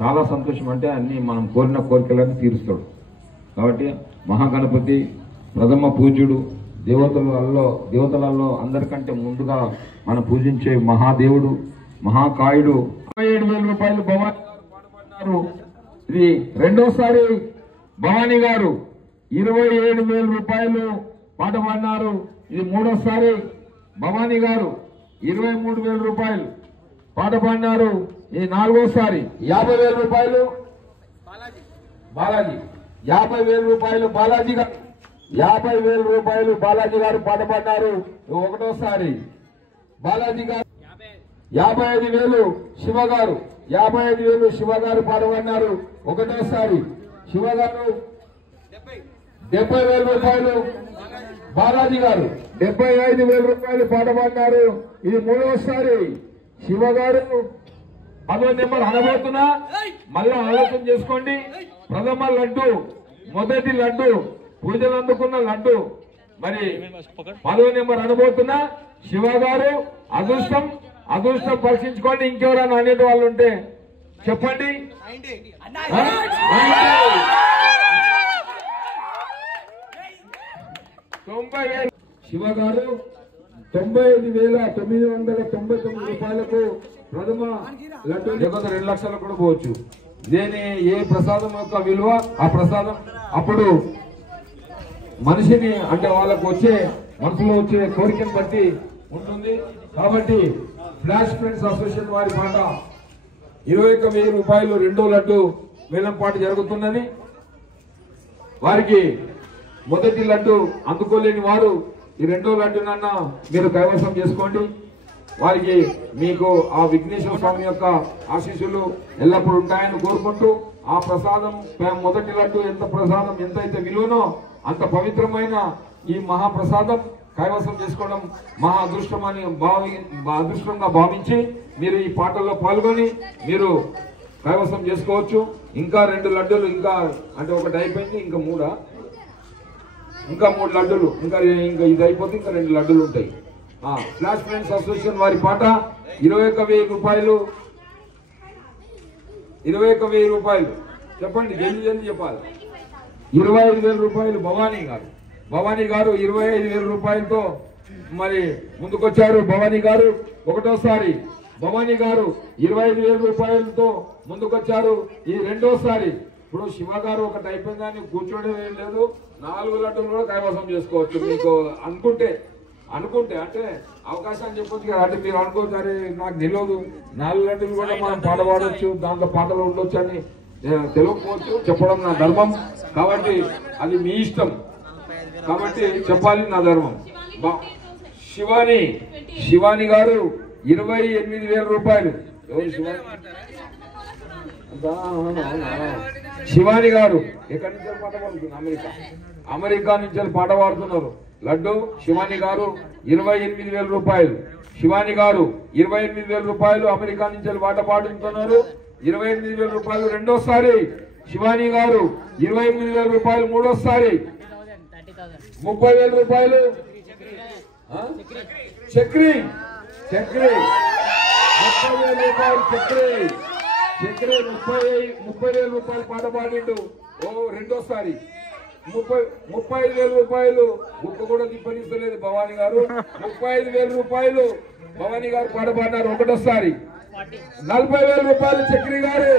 చాలా సంతోషం. అంటే అన్ని మనం కోరిన కోరికలను తీరుస్తాడు. కాబట్టి మహాగణపతి ప్రథమ పూజ్యుడు, దేవతలలో అందరికంటే ముందుగా మనం పూజించే మహాదేవుడు, మహాకాయుడు. 27,000 రూపాయలు భవానీ గారు పాటపడినారు. ఇది రెండోసారి భవానీ గారు 27,000 రూపాయలు పాట పాడినారు. ఇది మూడోసారి భవానీ గారు 23,000 రూపాయలు పాట పాడినారు. ఇది నాలుగోసారి 50,000 రూపాయలు బాలాజీ 50,000 రూపాయలు బాలాజీ గారు 50,000 రూపాయలు బాలాజీ గారు పాట పాడినారు. ఒకటోసారి బాలాజీ గారు 55,000 శివ గారు 55,000 శివ గారు పాట పాడినారు. ఒకటోసారి శివ గారు 70,000 రూపాయలు బాలాజీ గారు 75,000 రూపాయలు పాట పాడినారు. ఇది మూడవసారి శివ గారు. అదో నెంబర్ అనబోతున్నా, మళ్ళా ఆలోచన చేసుకోండి. ప్రథమ లడ్డు, మొదటి లడ్డు, పూజలు అందుకున్న లడ్డు. మరి 10వ నెంబర్ అనబోతున్నా శివ గారు. అదృష్టం పరీక్షించుకోండి. ఇంకెవరైనా అనేటి వాళ్ళు ఉంటే చెప్పండి. 90,000 శివ గారు 95,999 రూపాయలకు ప్రథమ లడ్డు. 2 లక్షలకు కూడా పోవచ్చు. దేని ఏ ప్రసాదం యొక్క విలువ ఆ ప్రసాదం అప్పుడు మనిషిని అంటే వాళ్ళకు వచ్చే మనసులో వచ్చే కోరికను బట్టి ఉంటుంది. కాబట్టి ఫ్లాష్ ఫ్రెండ్స్ అసోసియేషన్ వారి పాట 21,000 రూపాయలు రెండో లడ్డు వేలం పాట జరుగుతున్నది. వారికి మొదటి లడ్డు అందుకోలేని వారు ఈ రెండో లడ్డునన్నా మీరు కైవసం చేసుకోండి. వారికి మీకు ఆ విఘ్నేశ్వర స్వామి యొక్క ఆశీస్సులు ఎల్లప్పుడూ ఉంటాయని కోరుకుంటూ, ఆ ప్రసాదం మొదటి లడ్డు ఎంతైతే విలువనో అంత పవిత్రమైన ఈ మహాప్రసాదం కైవసం చేసుకోవడం మహా అదృష్టంగా భావించి మీరు ఈ పాటల్లో పాల్గొని మీరు కైవసం చేసుకోవచ్చు. ఇంకా 2 లడ్డూలు ఇంకా అంటే ఒకటి అయిపోయింది, ఇంకా 3 లడ్డూలు ఇంకా ఇది అయిపోతే ఇంకా 2 లడ్డూలు ఉంటాయి. ఫ్లాష్ ఫ్రెండ్స్ అసోసియేషన్ వారి పాట 21,000 రూపాయలు 21,000 రూపాయలు చెప్పండి, జల్దీ చెప్పాలి. 25,000 రూపాయలు భవానీ గారు 25,000 రూపాయలతో మరి ముందుకొచ్చారు. భవానీ గారు ఒకటోసారి భవానీ గారు 25,000 రూపాయలతో ముందుకొచ్చారు. ఈ రెండోసారి ఇప్పుడు శివ గారు ఒకటి అయిపోయిందని కూర్చోవడం ఏం లేదు, 4 లడ్డూలు కూడా కైవసం చేసుకోవచ్చు. మీకు అనుకుంటే అంటే అవకాశాన్ని చెప్పొచ్చు కదా. అంటే మీరు అనుకోవచ్చు, అరే నాకు తెలియదు 4 లడ్డూలు కూడా మనం పాట పాడవచ్చు, దాంట్లో పాటలు ఉండొచ్చు అని తెలియకపోవచ్చు. చెప్పడం నా ధర్మం, కాబట్టి అది మీ ఇష్టం, కాబట్టి చెప్పాలి, నా ధర్మం. శివాని గారు 28,000 రూపాయలు. శివాని గారు ఎక్కడి నుంచి పాట పాడుతున్నారు? అమెరికా నుంచి పాట పాడుతున్నారు. లడ్డు శివాని గారు 28,000 రూపాయలు. శివాని గారు 28,000 రూపాయలు అమెరికా నుంచి పాట పాడుతున్నారు. 28,000 రూపాయలు రెండోసారి. శివాని గారు 28,000 రూపాయలు మూడోసారి. 30,000 రూపాయలు చక్రి 30,000 రూపాయలు చక్రి 30,000 రూపాయలు పాట పాడిండు. రెండోసారి 35,000 రూపాయలు బుక్ కూడా తిప్పనిస్తలేదు భవానీ గారు. 35,000 రూపాయలు భవానీ గారు పాట పాడినారు ఒకటోసారి. 40,000 రూపాయలు చక్రి గారు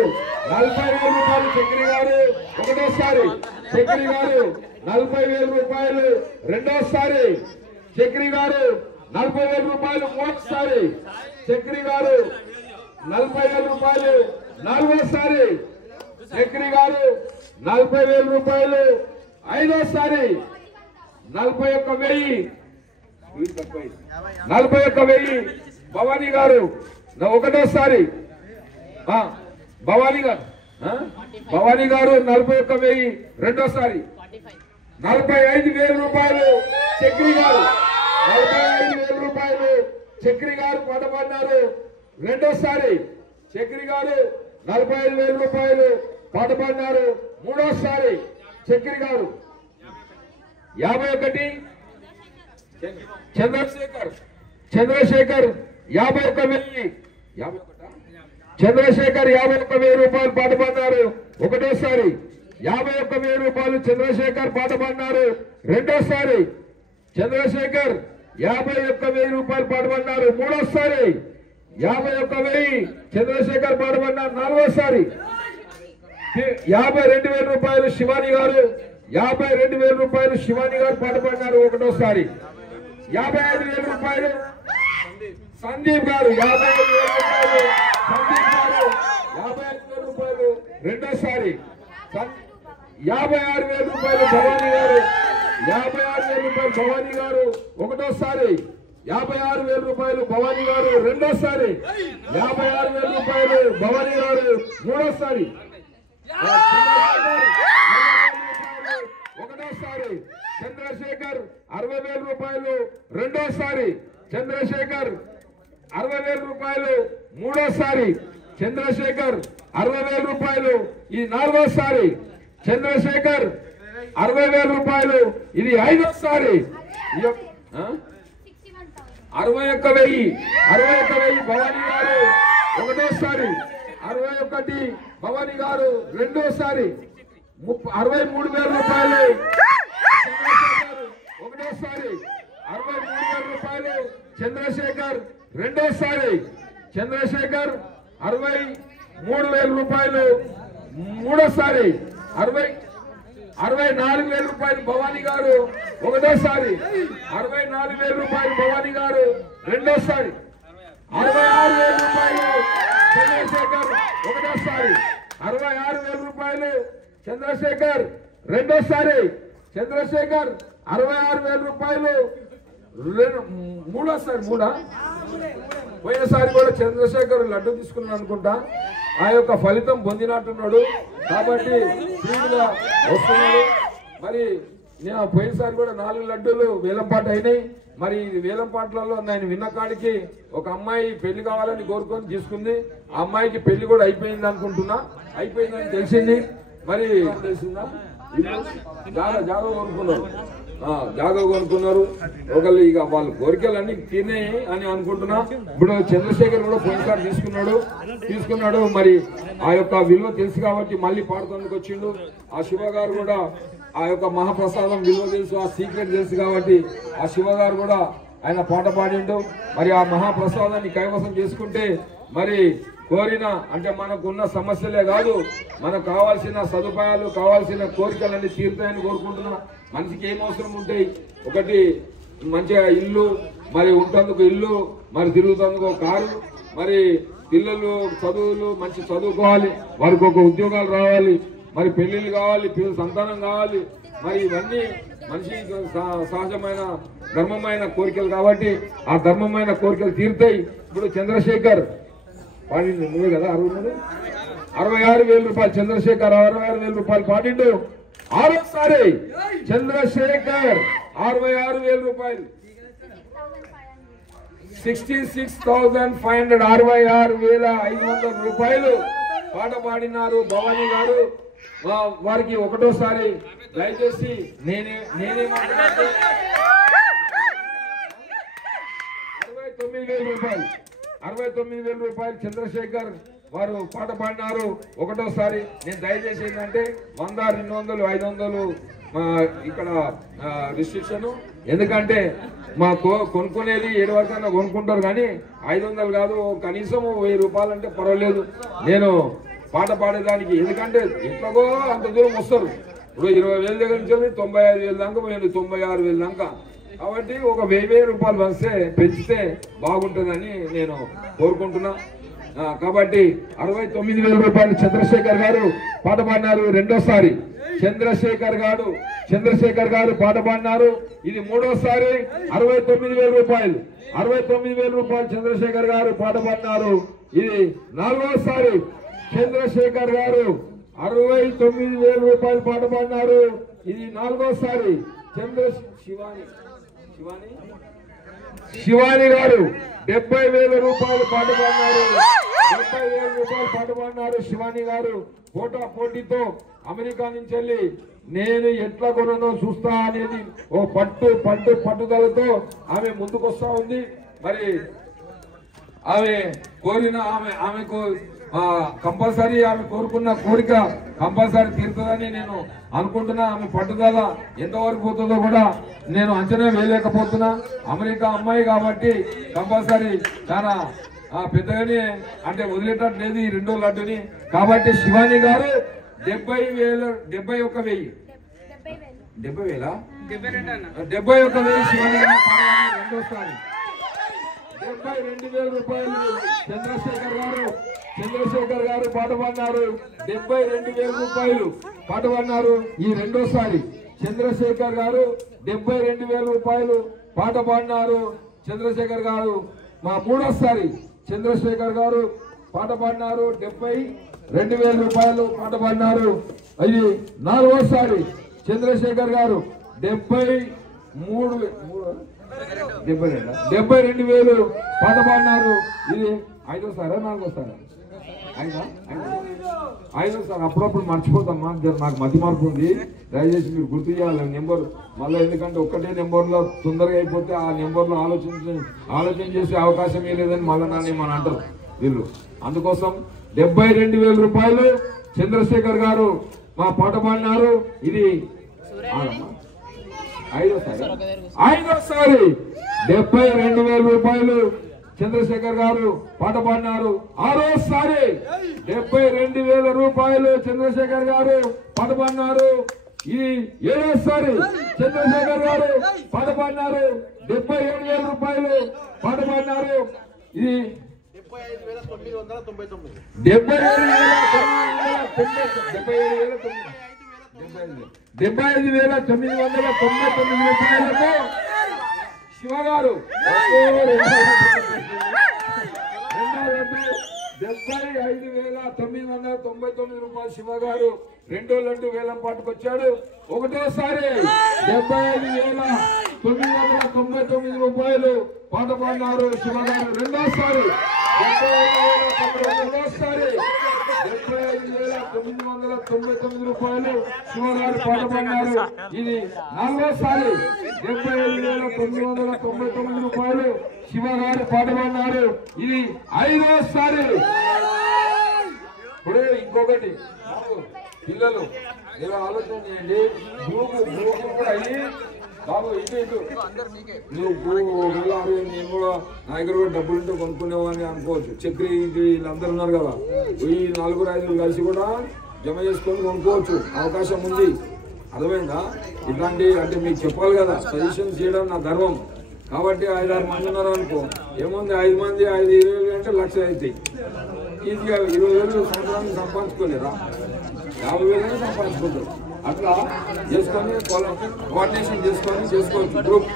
40,000 రూపాయలు చక్రి గారు ఒకటోసారి. చక్రి గారు 40,000 రూపాయలు రెండోసారి. చక్రి గారు 40,000 రూపాయలు మూడోసారి. చక్రి గారు 40,000 రూపాయలు నాలుగోసారి. చక్రి గారు 40,000 రూపాయలు ఐదోసారి. 41,000 భవానీ గారు ఒకటోసారి. భవానీ గారు 41,000 రెండోసారి. 45,000 రూపాయలు చక్రి గారు 45,000 రూపాయలు చక్రి గారు పాట పాడినారు రెండోసారి. చక్రి గారు 45,000 రూపాయలు పాట పాడినారు మూడోసారి. చక్రి గారు 51. చంద్రశేఖర్ 51,000 చంద్రశేఖర్ 51,000 రూపాయలు పాట పాడినారు ఒకటోసారి. 51,000 రూపాయలు చంద్రశేఖర్ పాట పాడినారు రెండోసారి. చంద్రశేఖర్ 51,000 రూపాయలు పాట పాడినారు మూడోసారి. 51,000 చంద్రశేఖర్ పాట పాడినారు నాలుగోసారి. 52,000 రూపాయలు శివాని గారు 52,000 రూపాయలు శివాని గారు పాట పాడినారు ఒకటోసారి. 55,000 రూపాయలు సందీప్ గారు 55,000 రూపాయలు సందీప్ గారు 55,000 రూపాయలు రెండోసారి. 56,000 రూపాయలు భవానీ గారు 56,000 రూపాయలు భవానీ గారు ఒకటోసారి. 56,000 రూపాయలు భవానీ గారు రెండోసారి. 56,000 రూపాయలు భవానీ గారు మూడోసారి. ఒకటోసారి. చంద్రశేఖర్ 60,000 రూపాయలు రెండోసారి. చంద్రశేఖర్ 60,000 రూపాయలు మూడోసారి. చంద్రశేఖర్ 60,000 రూపాయలు ఇది నాలుగోసారి. చంద్రశేఖర్ 60,000 రూపాయలు ఇది ఐదోసారి. 61,000 భవానీ గారు ఒకటోసారి. 61 భవానీ గారు రెండోసారి. 63,000 రూపాయలు చంద్రశేఖర్ ఒకటోసారి. 63,000 రూపాయలు చంద్రశేఖర్ రెండోసారి. చంద్రశేఖర్ 63,000 రూపాయలు మూడోసారి. 64,000 రూపాయలు భవానీ గారు ఒకటోసారి. 64,000 రూపాయలు భవానీ గారు రెండోసారి. 66,000 రూపాయలు చంద్రశేఖర్ ఒకటోసారి. 66,000 రూపాయలు చంద్రశేఖర్ రెండోసారి. చంద్రశేఖర్ 66,000 రూపాయలు మూడోసారి. పోయినసారి కూడా చంద్రశేఖర్ లడ్డు తీసుకున్నాడు అనుకుంటా. ఆ యొక్క ఫలితం పొందినట్టున్నాడు కాబట్టి స్పీడ్గా వస్తున్నాడు. మరి నేను పోయినసారి కూడా 4 లడ్డూలు వేలంపాట అయినాయి. మరి వేలంపాట్లలో నేను విన్న కాడికి ఒక అమ్మాయి పెళ్లి కావాలని కోరుకొని తీసుకుంది. ఆ అమ్మాయికి పెళ్లి కూడా అయిపోయింది అనుకుంటున్నా. అయిపోయిందని తెలిసింది. మరి తెలిసిందా జాగా కొనుక్కున్నారు. జాగా కొనుక్కున్నారు ఒకళ్ళు. ఇక వాళ్ళ కోరికలన్నీ తిన్నాయి అని అనుకుంటున్నా. ఇప్పుడు చంద్రశేఖర్ కూడా పోయినసారి తీసుకున్నాడు. మరి ఆ యొక్క విలువ తెలుసు కాబట్టి మళ్ళీ పాడుతందుకు వచ్చిండు. ఆ శివ గారు కూడా ఆ యొక్క మహాప్రసాదం విలువ తెలుసు, ఆ సీక్రెట్ తెలుసు కాబట్టి ఆ శివ గారు కూడా ఆయన పాట పాడిండు. మరి ఆ మహాప్రసాదాన్ని కైవసం చేసుకుంటే మరి కోరిన అంటే మనకున్న సమస్యలే కాదు, మనకు కావాల్సిన సదుపాయాలు కావాల్సిన కోరికలన్నీ తీరుతాయని కోరుకుంటున్నా. మనిషికి ఏం అవసరం ఉంటాయి? ఒకటి మంచిగా ఇల్లు, మరి ఉంటందుకు ఇల్లు, మరి తిరుగుతందుకు కారు, మరి పిల్లలు చదువులు మంచి చదువుకోవాలి, వారికి ఒక ఉద్యోగాలు రావాలి, మరి పెళ్లిళ్ళు కావాలి, పిల్లల సంతానం కావాలి. మరి ఇవన్నీ మనిషి సహజమైన ధర్మమైన కోరికలు కాబట్టి ఆ ధర్మమైన కోరికలు తీరుతాయి. ఇప్పుడు చంద్రశేఖర్ పాడిండు నువ్వే కదా 66,000 రూపాయలు చంద్రశేఖర్ 66,000 రూపాయలు పాడిండు ఆరోసారి. చంద్రశేఖర్ 66,000 రూపాయలు 66,500 66,500 రూపాయలు పాట పాడినారు భవానీ గారు. వారికి ఒకటోసారి దయచేసి నేనే 69,000 రూపాయలు 69,000 రూపాయలు చంద్రశేఖర్ వారు పాట పాడినారు ఒకటోసారి. నేను దయచేసి ఏంటంటే 100, 200, 500 ఇక్కడ రిస్ట్రిక్షన్. ఎందుకంటే మా కొనుక్కునేది 7 వరకన్నా కొనుక్కుంటారు కానీ 500 కాదు, కనీసం 1000 రూపాయలు అంటే పర్వాలేదు నేను పాట పాడేదానికి. ఎందుకంటే ఎట్లాగో అంత దూరం వస్తారు. ఇప్పుడు 20,000 దగ్గర నుంచి 95,000 దాకా పోయింది, 96,000 దాకా. కాబట్టి ఒక 1,000 రూపాయలు పెంచితే బాగుంటుందని నేను కోరుకుంటున్నా. కాబట్టి 69,000 రూపాయలు చంద్రశేఖర్ గారు పాట పాడినారు రెండోసారి. చంద్రశేఖర్ గారు పాట పాడినారు ఇది మూడోసారి. 69,000 రూపాయలు 69,000 రూపాయలు చంద్రశేఖర్ గారు పాట పాడినారు ఇది నాలుగోసారి. చంద్రశేఖర్ గారు 69,000 రూపాయలు పాట పాడినారు ఇది నాలుగోసారి. శివాని గారు 70,000 రూపాయలు పాట పాడినారు 70,000 రూపాయలు పాట పాడినారు శివాని గారు. పోటీతో అమెరికా నుంచి వెళ్ళి నేను ఎట్లా కొననో చూస్తా అనేది ఓ పట్టుదలతో ఆమె ముందుకొస్తా ఉంది. మరి ఆమె కోరిన ఆమెకు కంపల్సరీ ఆమె కోరుకున్న కోరిక కంపల్సరీ తీరుతుందని నేను అనుకుంటున్నా. ఆమె పట్టుదల ఎంతవరకు పోతుందో కూడా నేను అంచనా వేయలేకపోతున్నా. అమెరికా అమ్మాయి కాబట్టి కంపల్సరీ చాలా పెద్దగానే అంటే వదిలేటట్టు లేదు ఈ రెండో లడ్డుని. కాబట్టి శివాని గారు 70,000 71,000 71,000 శివాని గారు రెండోసారి 72,000 రూపాయలు చంద్రశేఖర్ గారు పాట పాడినారు. 72,000 రూపాయలు పాట పాడినారు ఈ రెండోసారి. చంద్రశేఖర్ గారు 72,000 రూపాయలు పాట పాడినారు. చంద్రశేఖర్ గారు మా మూడోసారి చంద్రశేఖర్ గారు పాట పాడినారు. 72,000 రూపాయలు పాట పాడినారు. ఇది నాలుగోసారి చంద్రశేఖర్ గారు 72,000 పాట పాడినారు. ఇది ఐదోసారా నాలుగోసారా? ఐదోసారి. అప్పుడప్పుడు మర్చిపోతామ్మా, నాకు మతి మార్పు ఉంది, దయచేసి మీరు గుర్తు చేయాలి నెంబర్ మళ్ళీ. ఎందుకంటే ఒక్కటే నెంబర్లో తొందరగా అయిపోతే ఆ నెంబర్లో ఆలోచన చేసే అవకాశం లేదని మళ్ళీ నన్ను ఏమని అంటారు వీళ్ళు. అందుకోసం 72,000 రూపాయలు చంద్రశేఖర్ గారు మా పాట పాడినారు. ఇది ఐదోసారి 72,000 రూపాయలు చంద్రశేఖర్ గారు పాట పాడినారు. ఆరోసారి 72,000 రూపాయలు చంద్రశేఖర్ గారు పాట పాడినారు. ఇది ఏడోసారి చంద్రశేఖర్ గారు పాట పాడినారు. 77,000 రూపాయలు పాట పాడినారు. ఇది 75,999 రూపాయలకు శివగారు 75,999 రూపాయలు శివగారు రెండో లడ్డు వేలం పాటుకొచ్చాడు. ఒకటోసారి 75,999 రూపాయలు పాట పాడినారు శివగారు. రెండోసారి 75,999 రూపాయలు శివగారు పాట పాడినారు. ఇది నాలుగోసారి 75,999 రూపాయలు శివగారు పాట పాడినారు. ఇది ఐదోసారి. ఇప్పుడు ఇంకొకటి పిల్లలు మీరు ఆలోచన చేయండి. భూమి కూడా అయ్యి బాబు ఇటు నువ్వు నేను కూడా నా దగ్గర కూడా డబ్బులుంటే కొనుక్కునేవాని అనుకోవచ్చు. చక్రి వీళ్ళందరూ ఉన్నారు కదా, ఈ 4-5 కలిసి కూడా జమ చేసుకొని కొనుక్కోవచ్చు, అవకాశం ఉంది. అర్థమైందా? ఇట్లాంటి అంటే మీకు చెప్పాలి కదా, సజెషన్ చేయడం నా ధర్మం. కాబట్టి 5-6 మంది ఉన్నారు అనుకో, ఏముంది 5 మంది 5-20 అంటే 1,00,000 అవుతాయి. ఈజీగా 20,000 సంవత్సరానికి సంపాదించుకోలేరా? 50,000 సంపాదించుకుంటారు. అట్లా చేసుకొని కోఆర్డినేషన్ చేసుకోవచ్చు గ్రూప్.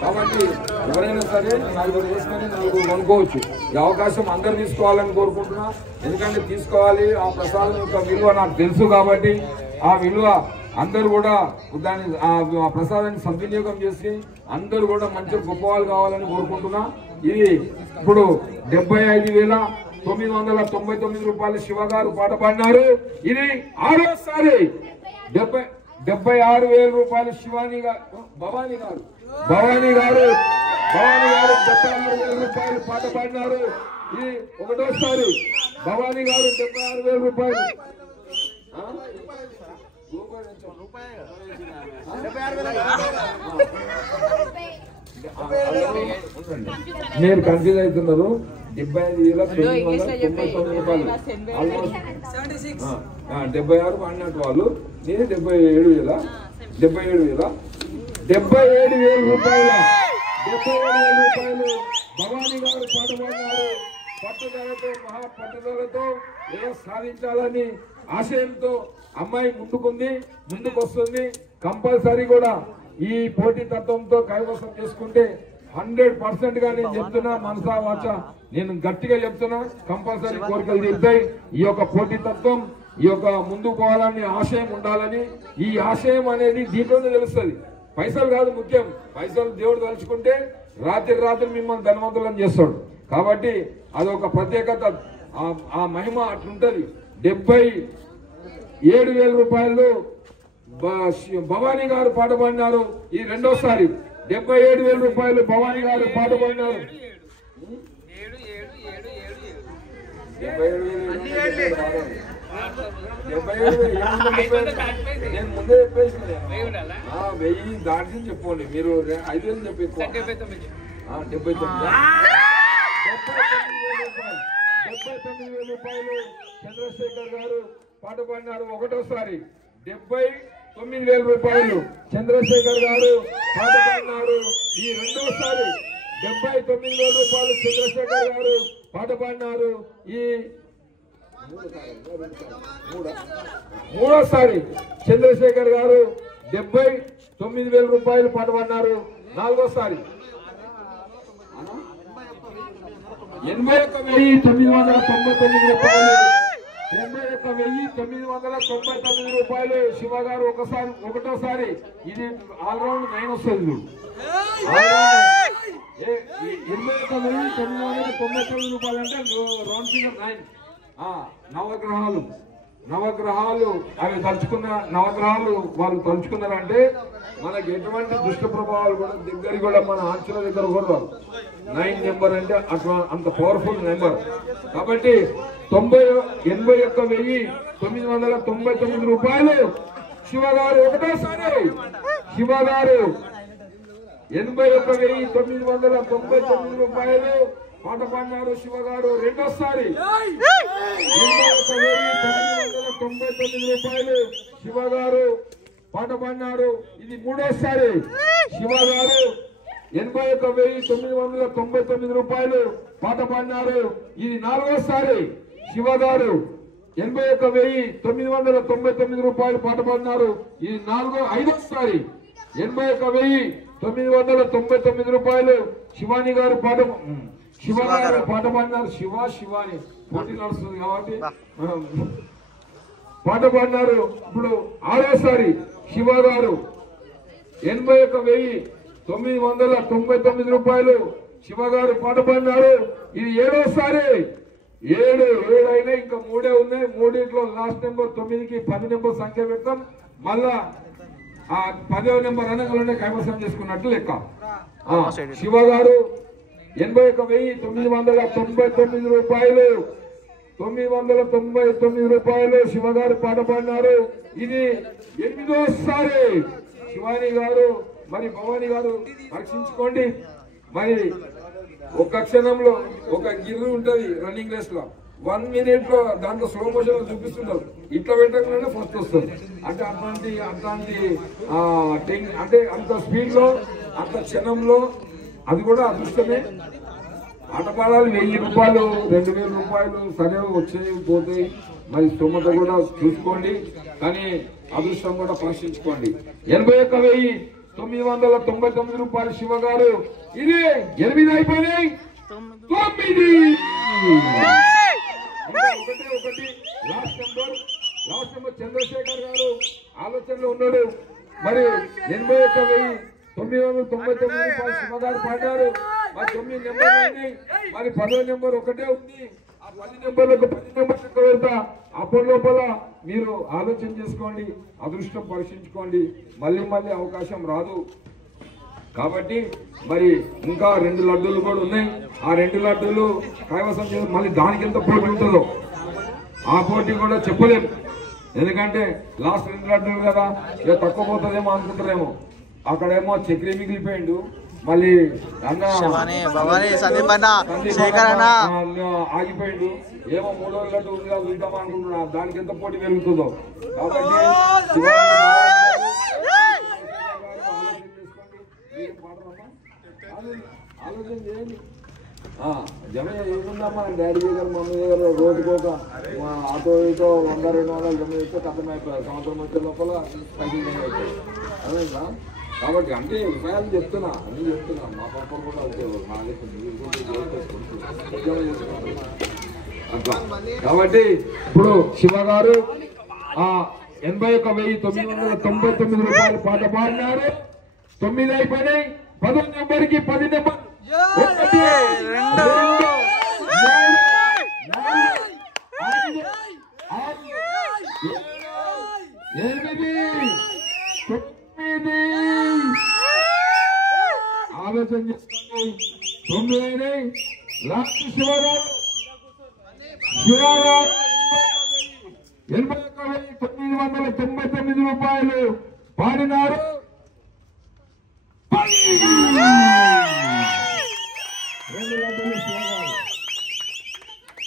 కాబట్టి ఎవరైనా సరే 4 చేసుకొని 4 కొనుక్కోవచ్చు. ఈ అవకాశం అందరు తీసుకోవాలని కోరుకుంటున్నా. ఎందుకంటే తీసుకోవాలి, ఆ ప్రసాదం యొక్క విలువ నాకు తెలుసు కాబట్టి ఆ విలువ అందరూ కూడా దాన్ని ఆ ప్రసాదాన్ని సద్వినియోగం చేసి అందరూ కూడా మంచి గొప్పవాళ్ళు కావాలని కోరుకుంటున్నా. ఇది ఇప్పుడు 75,999 రూపాయలు శివగారు పాట పాడినారు. ఇది ఆరోసారి 76,000 రూపాయలు శివాని గారు భవానీ గారు 76,000 రూపాయలు పాట పాడినారు. ఇది ఒకటోసారి భవానీ గారు 76,000 రూపాయలు. మీరు కన్ఫ్యూజ్ అవుతున్నారు. 75,999 రూపాయలు ఆల్మోస్ట్ 76 పాడినట్టు వాళ్ళు. నేను 77,000 రూపాయల 77,000 రూపాయలు భవానీ గారు పాట పాడినారు. పట్టుదలతో మహాపట్టుదలతో ఏదో సాధించాలని ఆశయంతో అమ్మాయి ముందుకు వస్తుంది. కంపల్సరీ కూడా ఈ పోటీ తత్వంతో కైవసం చేసుకుంటే 100% గా నేను చెప్తున్నా, మనసా వాచ నేను గట్టిగా చెప్తున్నా, కంపల్సరీ కోరికలు తీరుతాయి. ఈ యొక్క పోటీ తత్వం, ఈ యొక్క ముందుకు పోవాలని ఆశయం ఉండాలని, ఈ ఆశయం అనేది దీంట్లోనే తెలుస్తుంది. పైసలు కాదు ముఖ్యం, పైసలు దేవుడు తలుచుకుంటే రాత్రి మిమ్మల్ని ధనవంతులను చేస్తాడు. కాబట్టి అదొక ప్రత్యేకత, ఆ మహిమ అట్లుంటది. 77,000 రూపాయలు భవానీ గారు పాట పాడినారు. ఈ రెండోసారి 77,000 రూపాయలు భవానీ గారు పాట పాడినారు. నేను ముందే చెప్పేసి 1000 దాటి చెప్పండి మీరు 5,000 చెప్పి 79,000 రూపాయలు చంద్రశేఖర్ గారు పాట పాడినారు ఒకటోసారి. 79,000 రూపాయలు చంద్రశేఖర్ గారు పాట పాడినారు ఈ రెండోసారి. 79,000 రూపాయలు చంద్రశేఖర్ గారు పాట పాడినారు ఈ మూడోసారి. చంద్రశేఖర్ గారు 79,000 రూపాయలు పాట పాడినారు నాలుగోసారి. 81,999 రూపాయలు 81,999 రూపాయలు శివ గారు ఒకటోసారి. ఇది ఆల్రౌండ్ 9 వస్తుంది. 81,999 రూపాయలు అంటే రౌండ్ ఫిగర్ 9. నవగ్రహాలు అవి తలుచుకున్న నవగ్రహాలు వాళ్ళు తలుచుకున్నారంటే మనకి ఎటువంటి దుష్ట ప్రభావాలు కూడా దగ్గర కూడా మన ఆంక్షల దగ్గర కూడా 9 నెంబర్ అంటే అట్లా అంత పవర్ఫుల్ నెంబర్. కాబట్టి 81,999 రూపాయలు శివ గారు ఒకటోసారి. శివ గారు 81,999 రూపాయలు పాట పాడినారు శివ గారు రెండోసారి. 81,999 రూపాయలు శివ గారు పాట పాడినారు ఇది మూడోసారి. శివ గారు 81,999 రూపాయలు పాట పాడినారు ఇది నాలుగోసారి. శివ గారు 81,999 రూపాయలు పాట పాడినారు ఇది ఐదోసారి. 81,999 రూపాయలు శివాని గారు శివ గారు పాట పాడినారు. శివాని పోటీ నడుస్తుంది కాబట్టి పాట పాడినారు. ఇప్పుడు ఆరోసారి శివ గారు 81,999 రూపాయలు శివ గారు పాట పాడినారు ఇది ఏడోసారి. 7 అయినా ఇంకా 3 ఉన్నాయి. 3 లాస్ట్ నెంబర్ 9కి 10 నెంబర్ సంఖ్య పెట్టాం. మళ్ళా ఆ 10వ నెంబర్ అనగానే కైవసం చేసుకున్నట్టు లెక్క. శివ గారు 81,999 రూపాయలు 999 రూపాయలు శివ గారు పాట పాడినారు ఇది ఎనిమిదోసారి. శివాని గారు మరి భవాని గారు పరీక్షించుకోండి. మరి ఒక క్షణంలో ఒక గిర్రు ఉంటది రన్నింగ్ రేస్ లో 1 మినిట్ లో దాంట్లో స్లో మోషన్ లో చూపిస్తున్నారు. ఇట్లా పెట్టగానే ఫస్ట్ వస్తుంది. అంటే అట్లాంటి అంటే అంత స్పీడ్ లో అంత క్షణంలో అది కూడా అదృష్టమే. ఆట పాడాలి 1,000 రూపాయలు 2,000 రూపాయలు సరే వచ్చేవి పోతాయి. మరి స్తోమత కూడా చూసుకోండి కానీ అదృష్టం కూడా పరీక్షించుకోండి. 81,999 రూపాయలు శివ గారు ఇది 8 అయిపోయినాయి. 9 ఒకటి లాస్ట్ నెంబర్ చంద్రశేఖర్ గారు ఆలోచనలో ఉన్నాడు. మరి 81,999 రూపాయలు శివ గారు పాడారు. మరి 9 నెంబర్లు ఉన్నాయి. మరి 10వ నెంబర్ ఒకటే ఉంది. ఆ 10 నెంబర్లకు 10 నెంబర్లకు వెళ్తా అప్పటి లోపల మీరు ఆలోచన చేసుకోండి, అదృష్టం పరీక్షించుకోండి. మళ్ళీ అవకాశం రాదు. కాబట్టి మరి ఇంకా 2 లడ్డూలు కూడా ఉన్నాయి. ఆ 2 లడ్డూలు కైవసం చేసి మళ్ళీ దానికి ఎంత పోటీ ఉంటుందో ఆ పోటీ కూడా చెప్పలేము. ఎందుకంటే లాస్ట్ 2 లడ్డూలు కదా ఇక తక్కువ పోతుందేమో అనుకుంటారేమో. అక్కడేమో చక్రీ మిగిలిపోయిండు. మళ్ళీ ఆగిపోయిండు. ఏమో 3వ లడ్డు ఉంది కదా చూద్దామా అనుకుంటున్నా. దానికి ఎంత పోటీ పెరుగుతుందో. కాబట్టి ఆలోచన చేయండి. జమ ఏముందమ్మా డాడీ దగ్గర మమ్మీ దగ్గర రోజుకోక ఆటో ఇటో 100-200 జమ చేస్తే కథమైపోయారు. సంవత్సరం వచ్చే లోపల పైకి జమ అవుతాయి. అదేందా కాబట్టి అంటే విషయాలు చెప్తున్నా అన్ని చెప్తున్నా. మా పాపలు కూడా అట్లా. కాబట్టి ఇప్పుడు శివ గారు 81,999 రూపాయలు పాట పాడినారు. 9 అయిపోయినాయి. 10వ నెంబర్కి 10 నెంబర్ 1 2 ఆలోచన చేసుకోండి. 9 లాస్ట్ శివ గారు శివగారు 81,999 రూపాయలు పాడినారు. రెండు లడ్డూలు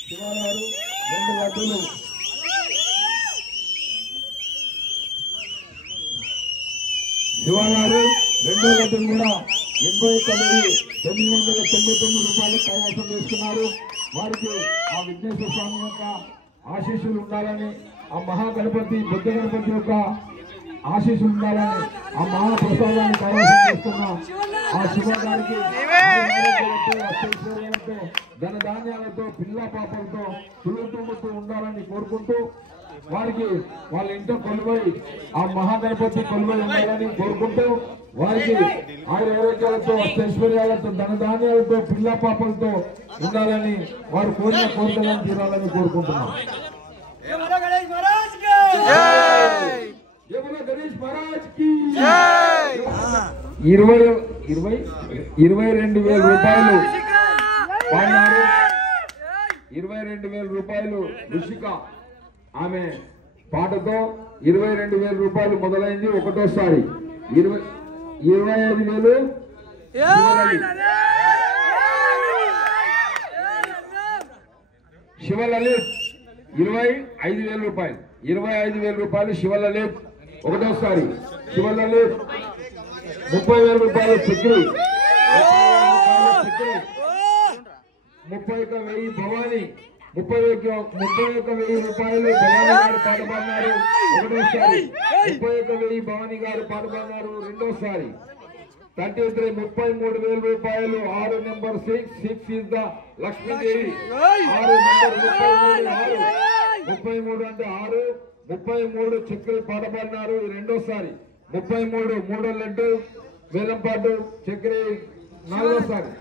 శివగారు 2 లడ్డూలు. శివగారు 2 లడ్డూలు కూడా 81,999 రూపాయలు కైవసం చేసుకున్నారు. వారికి ఆ విఘ్నేశ్వర స్వామి యొక్క ఆశీస్సులు ఉండాలని, ఆ మహాగణపతి బుద్ధ గణపతి యొక్క ఆశీస్సులు ఉండాలని, ఆ మహాప్రసాదాన్ని కైవసం చేస్తున్న ఆ శివగారికి ఐశ్వర్యాలతో ధనధాన్యాలతో పిల్ల పాపలతో తులుతూముతూ ఉండాలని కోరుకుంటూ, వారికి వాళ్ళ ఇంట్లో కొలువై ఆ మహాగణపతి కొలువై ఉండాలని కోరుకుంటూ, వారికి ఆరోగ్యాలతో ఐశ్వర్యాలతో ధనధాన్యాలతో పిల్ల పాపలతో ఉండాలని, వారు కోరిన కోరికలను తీరాలని కోరుకుంటున్నాం. గణేష్ మహారాజ్ కి 22,000 రూపాయలు పాడినారు. 22,000 రూపాయలు రుషిక ఆమె పాటతో 22,000 రూపాయలు మొదలైంది. ఒకటోసారి 25,000 శివలలిత్ 25,000 రూపాయలు 25,000 రూపాయలు శివలలిత్. ఒకటోసారి శివలలిత్ 30,000 రూపాయలు చక్రి 31,000 భవానీ 31,000 రూపాయలు భవానీ గారు పాట పాడినారు. ఒకటోసారి 31,000 భవానీ గారు పాట పాడినారు. రెండోసారి 33,000 రూపాయలు 6 number 6 is the Lakshmidevi 6 number 33 అంటే 6 33 చక్కెర పాట పాడినారు. రెండోసారి 33 మూడో లడ్డు వేలంపాటు చక్కెర. నాలుగోసారి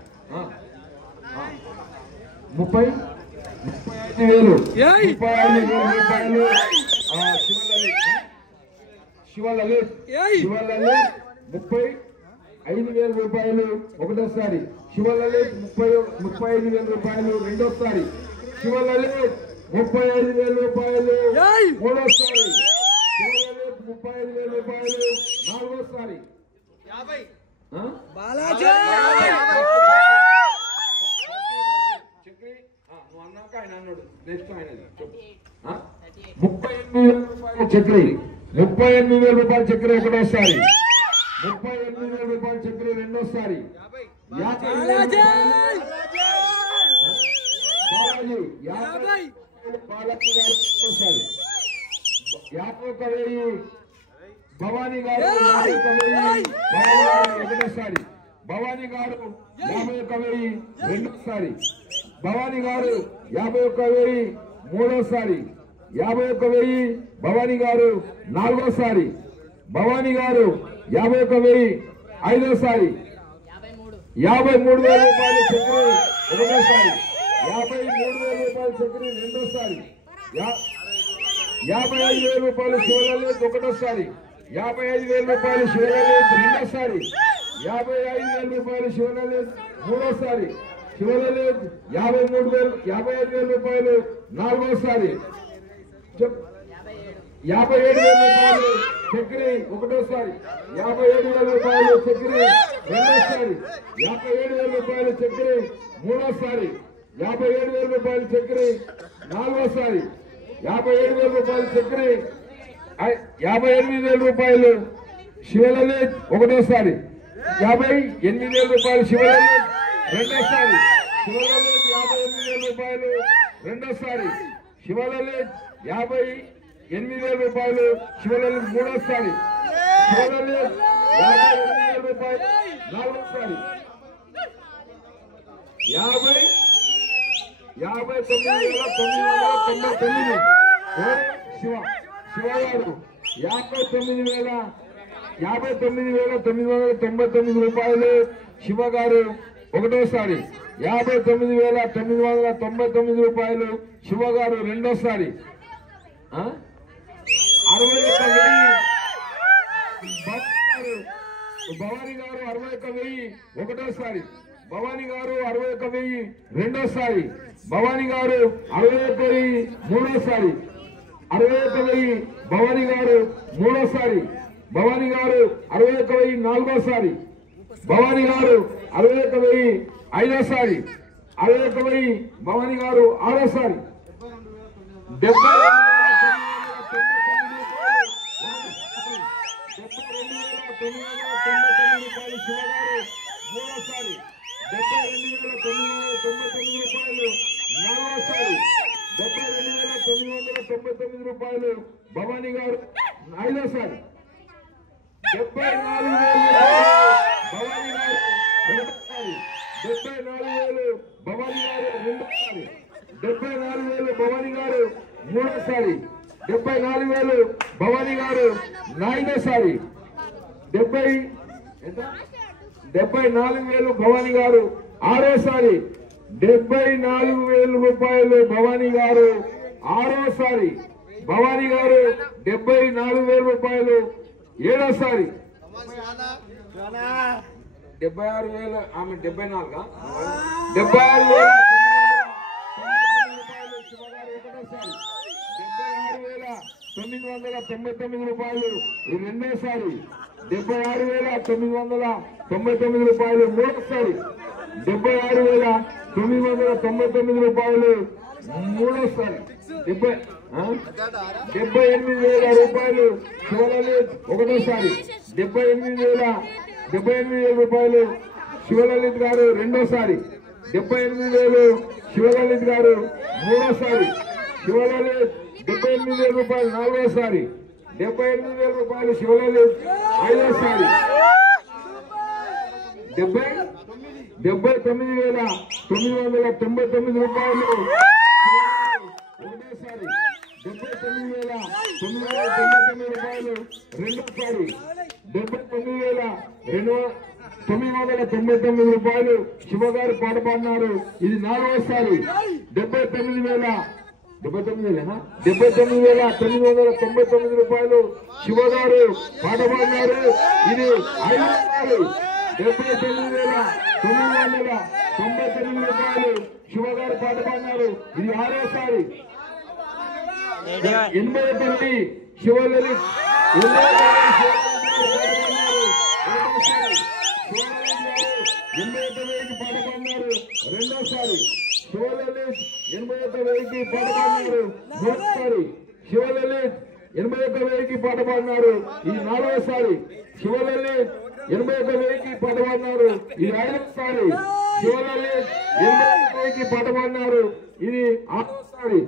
35,000 రూపాయలు శివలలిత్ 35,000 రూపాయలు. ఒకటోసారి శివలలిత్ 35,000 రూపాయలు. రెండోసారి శివలలిత్ 35,000 రూపాయలు. మూడోసారి శివలలిత్ 35,000 రూపాయలు. నాలుగోసారి అన్నాక ఆయన అన్నాడు నెక్స్ట్ ఆయన 38,000 రూపాయలు చక్రి 38,000 రూపాయలు చక్రి. ఒకటోసారి 38,000 రూపాయలు చక్రి. రెండోసారి 51,000 భవానీ గారు 51,000 ఒకటోసారి. భవానీ గారు 51,000 రెండోసారి. భవానీ గారు 51,000 మూడోసారి. 51,000 భవానీ గారు నాలుగోసారి. భవానీ గారు 51,000 ఐదోసారి. 53,000 రూపాయలు చక్రి. ఒకటోసారి 53,000 రూపాయలు చక్రి. రెండోసారి 55,000 రూపాయలు శివలలిత్. ఒకటోసారి 55,000 రూపాయలు శివలలిత్. రెండోసారి 55,000 రూపాయలు శివలలిత్. మూడోసారి శివలలిత్ 55,000 రూపాయలు. నాలుగోసారి 57,000 రూపాయలు చక్రి. ఒకటోసారి 57,000 రూపాయలు చక్రి. రెండోసారి 57,000 రూపాయలు చక్రి. మూడోసారి 57,000 రూపాయలు చక్రి. నాలుగోసారి 57,000 రూపాయలు చక్రి. 58,000 రూపాయలు శివలలిత్. ఒకటోసారి 58,000 రూపాయలు శివలలిత్. రెండోసారి శివలలిత్ 58,000 రూపాయలు. రెండోసారి శివలలిత్ 58,000 రూపాయలు శివలలిత్. మూడోసారి శివలలిత్ 58,000 రూపాయలు. నాలుగోసారి 59,999 శివగారు 59,999 రూపాయలు శివగారు. ఒకటోసారి 59,999 రూపాయలు శివగారు. రెండోసారి 61,000 భవానీ గారు 61,000. ఒకటోసారి భవానీ గారు 61,000 రెండోసారి, భవానీ గారు 61,000 మూడోసారి, 61,000 భవానీ గారు మూడోసారి, భవానీ గారు 61,000 నాలుగోసారి, భవానీ గారు 61,000 ఐదోసారి, 61,000 భవానీ గారు ఆరోసారి, 72,999 రూపాయలు శివగారు మూడోసారి, 72,999 రూపాయలు నాలుగోసారి, 72,999 రూపాయలు భవానీ గారు ఐదోసారి, 74,000 భవానీ గారు రెండోసారి, 74,000 భవానీ గారు మూడోసారి, 74,000 భవానీ గారు నాలుగోసారి, 74,000 భవానీ గారు ఆరోసారి, 74,000 రూపాయలు భవానీ గారు ఆరోసారి, భవానీ గారు 74,000 రూపాయలు ఏడోసారి, 76,000 ఆమె 74 76,000 శివగారు ఒకటోసారి, 76,999 రూపాయలు రెండోసారి, 76,999 రూపాయలు మూడోసారి, 76,999 రూపాయలు మూడోసారి, 78,000 రూపాయలు శివలలిత్ ఒకటోసారి, 78,000 రూపాయలు శివలలిత్ గారు రెండోసారి, 78,000 శివలలిత్ గారు మూడోసారి, శివలలిత్ 78,000 రూపాయలు నాలుగోసారి, 78,000 రూపాయలు శివలలిత్ ఐదోసారి, 79,999 రూపాయలు ఒకటోసారి, 79,999 రూపాయలు రెండోసారి, 79,999 రూపాయలు శివగారు పాట పాడినారు. ఇది నాలుగోసారి. 79,999 రూపాయలు శివగారు పాట పాడినారు. ఇది ఐదోసారి. 79,999 రూపాయలు శివగారు పాట పాడినారు. ఇది ఆరోసారి. 89 శివలలిత్ పాట పాడినారు రెండోసారి. శివలలిత్ 81,000 పాట పాడినారు మూడోసారి. శివలలిత్ 81,000 పాట పాడినారు. ఇది నాలుగోసారి. శివలలిత్ 81,000 పాట పాడినారు. ఇది ఐదోసారి. శివలలిత్ 81,000 పాట పాడినారు. ఇది ఆరోసారి.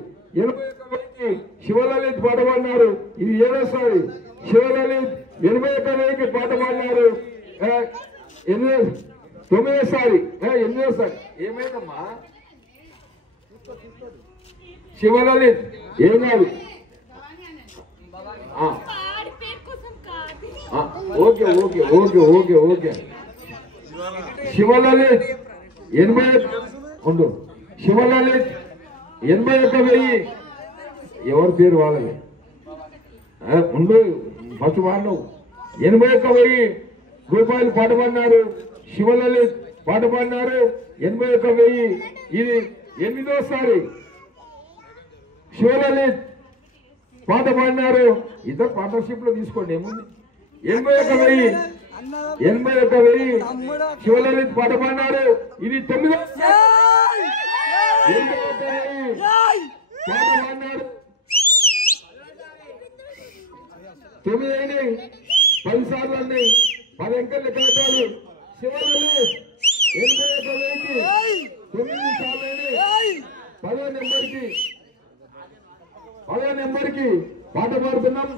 81,000 శివలలిత్ పాట పాడినారు. ఇది ఏడోసారి. శివలలిత్ 81,000 పాట పాడినారు. తొమ్మిదోసారి. ఎనిమిదోసారి. ఏమైందమ్మా శివలలిత్? ఏం కాదు. Okay okay okay okay okay. Shivalalith 81,000 ఎవరి పేరు వాళ్ళది ఉండు. ఫస్ట్ వాళ్ళు 81,000 రూపాయలు పాట పాడినారు. శివలలిత్ పాట పాడినారు 81,000. ఇది ఎనిమిదోసారి. శివలలిత్ పాట పాడినారు. ఇద్దరు పార్ట్నర్షిప్ లో తీసుకోండి, ఏముంది. 81,000 శివలలిత్ పాట పాడినారు. ఇది తొమ్మిదోసారి. 81,000 పాట పాడినారు. 9 అయినాయి. 10 సార్లు అన్నాయి. 10 అంకెలు లెక్కలు. శివలలిత్ 81,000 9 సార్లు అయినాయి. 10వ నెంబర్కి పాట పాడుతున్నాం.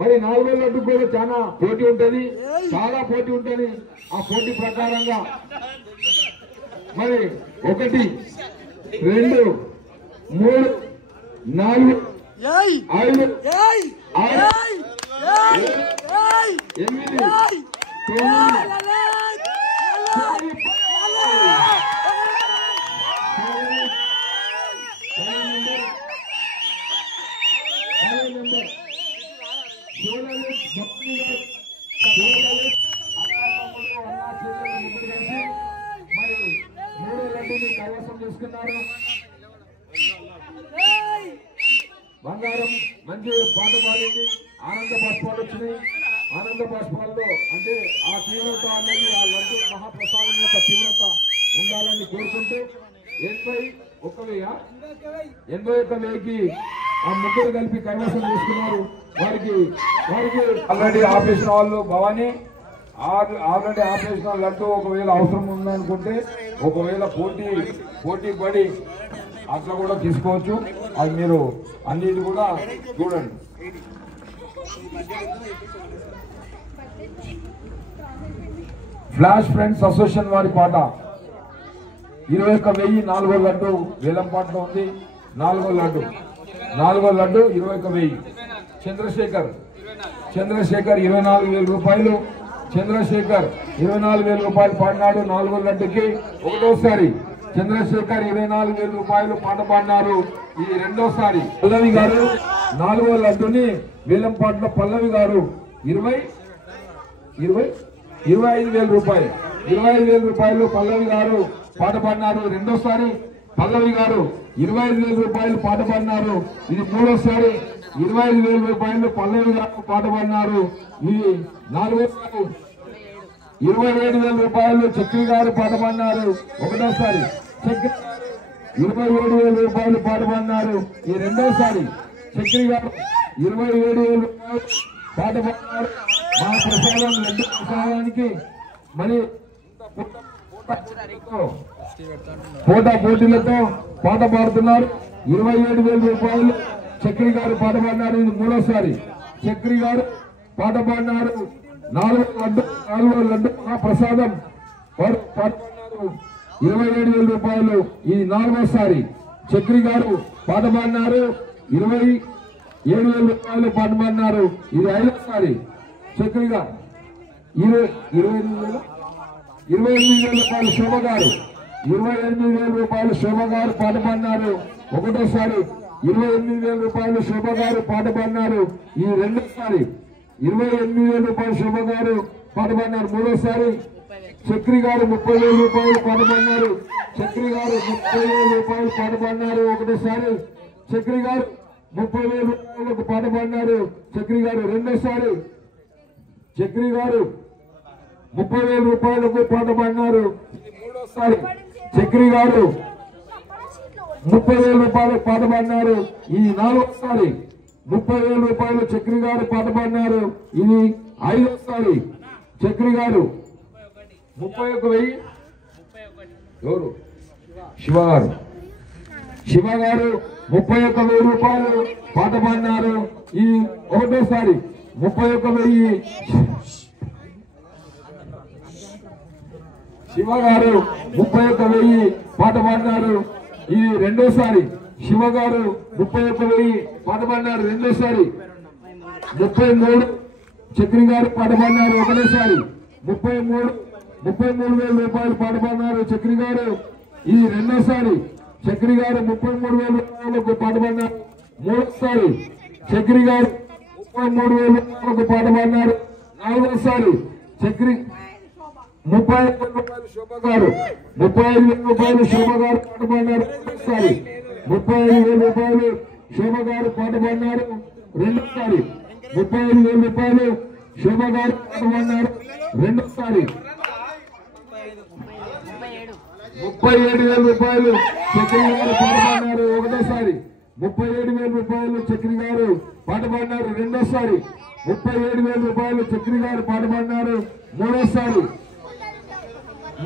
మరి 4 లడ్డు కూడా చాలా పోటీ ఉంటది, చాలా పోటీ ఉంటది. ఆ పోటీ ప్రకారంగా మరి 1 2 3 4 5 6 7 8 మరి బంగారం మంచి పాట పాడింది. ఆనంద బాష్పాలు వచ్చినాయి. ఆనంద బాష్పాలతో అంటే ఆ తీవ్రత అనేది ఆ లడ్డు మహాప్రసాదం యొక్క తీవ్రత ఉండాలని కోరుకుంటూ 81,000కి ఆ ముగ్గురు కలిపి కైవసం చేసుకున్నారు. వారికి ఆల్రెడీ ఆపరేషన్ వాళ్ళు భవానీ ఆల్రెడీ ఆపరేషన్ లడ్డు ఒకవేళ అవసరం ఉందనుకుంటే ఒకవేళ పోటీ పడి అట్లా కూడా తీసుకోవచ్చు. అది మీరు అన్నిటి కూడా చూడండి. ఫ్లాష్ ఫ్రెండ్స్ అసోసియేషన్ వారి పాట 21,000 4వ లడ్డు వేలంపాట్లో ఉంది. 4వ లడ్డు 21,000. చంద్రశేఖర్ 24,000 రూపాయలు. చంద్రశేఖర్ 24,000 రూపాయలు పాడినాడు 4వ లడ్డుకి. ఒకటోసారి చంద్రశేఖర్ 24,000 రూపాయలు పాట పాడినారు. ఇది రెండోసారి. పల్లవి గారు 4వ లడ్డుని వేలంపాట్లో పల్లవి గారు 25,000 రూపాయలు 25,000 రూపాయలు పల్లవి గారు పాట పాడినారు. రెండోసారి పల్లవి గారు 25,000 రూపాయలు పాట పాడినారు. ఇది మూడోసారి 25,000 రూపాయలు పల్లవి గారు పాట పాడినారు. ఇది నాలుగోసారి 27,000 రూపాయలు చక్రి గారు పాట పాడినారు. ఒకటోసారి 27,000 రూపాయలు పాట పాడినారు. ఈ రెండోసారి చక్రి గారు 27,000 రూపాయలు పాట పాడినారు. మా ప్రసాదం లడ్డు ప్రసాదానికి మరి పోటా పోటీలతో పాట పాడుతున్నారు. 27,000 రూపాయలు చక్రి గారు పాట పాడినారు. ఇది మూడోసారి చక్రి గారు పాట పాడినారు. 4వ లడ్డు ప్రసాదం పాట పాడినారు. 27,000 రూపాయలు. ఇది నాలుగోసారి చక్రి గారు పాట పాడినారు. 27,000 రూపాయలు పాట పాడినారు. ఇది ఐదోసారి చక్రి గారు 28,000 రూపాయలు శోభ గారు 28,000 రూపాయలు శోభ గారు పాట పాడినారు. ఒకటోసారి 28,000 రూపాయలు శోభ గారు పాట పాడినారు. ఈ రెండోసారి 28,000 రూపాయలు శోభ గారు పాట పాడినారు. మూడోసారి చక్రి గారు 30,000 రూపాయలు పాట పాడినారు. చక్రి గారు 30,000 రూపాయలు పాట పాడినారు. ఒకటోసారి చక్రి గారు 30,000 రూపాయలకు పాట పాడినారు. చక్రి గారు రెండోసారి చక్రి గారు 30,000 రూపాయలకు పాట పాడినారు. మూడోసారి చక్రి గారు 30,000 రూపాయలకు పాట పాడినారు. ఈ నాలుగోసారి 30,000 రూపాయలు చక్రి గారు పాట పాడినారు. ఇది ఐదోసారి చక్రి గారు 31,000 ఎవరు శివ గారు 31,000 రూపాయలు పాట పాడినారు. ఈ ఒకటోసారి 31,000 శివ గారు 31,000 పాట పాడినారు. ఇది రెండోసారి శివ గారు 31,000 పాట పాడినారు. రెండోసారి 33 చక్రి గారు పాట పాడినారు. ఒకటోసారి 33,000 రూపాయలు పాట పాడినారు చక్రి గారు. ఇది రెండోసారి చక్రి గారు 33,000 రూపాయలకు పాట పాడినారు. మూడోసారి చక్రి గారు 33,000 రూపాయలకు పాట పాడినారు. నాలుగోసారి చక్రి 35,000 రూపాయలు శోభ గారు 35,000 రూపాయలు శోభ గారు పాట పాడినారు. ఒకసారి 35,000 రూపాయలు శోభ గారు పాట పాడినారు. రెండోసారి 35,000 రూపాయలు శోభ గారు పాట పాడినారు. రెండోసారి 37,000 రూపాయలు చక్రి గారు పాట పాడినారు. ఒకటోసారి 37,000 రూపాయలు చక్రి గారు పాట పాడినారు. రెండోసారి 37,000 రూపాయలు చక్రి గారు పాట పాడినారు. మూడోసారి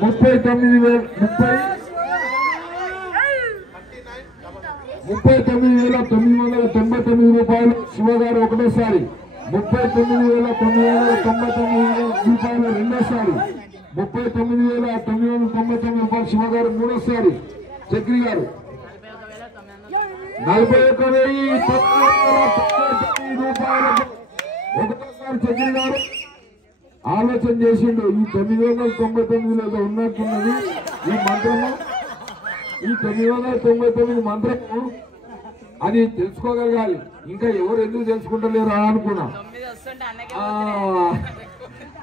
39,999 రూపాయలు శివ గారు ఒకటోసారి. 39,999 రూపాయలు రెండోసారి. 39,999 రూపాయలు శివ గారు మూడోసారి. చక్రి గారు 41,999 రూపాయలు ఒకటోసారి చక్రి గారు ఆలోచన చేసిండు. ఈ 999 ఏదో ఉన్నట్టున్నది ఈ మంత్రము. ఈ 999 మంత్రము అది తెలుసుకోగలగాలి. ఇంకా ఎవరు ఎందుకు తెలుసుకుంటలేరు అనుకున్నా.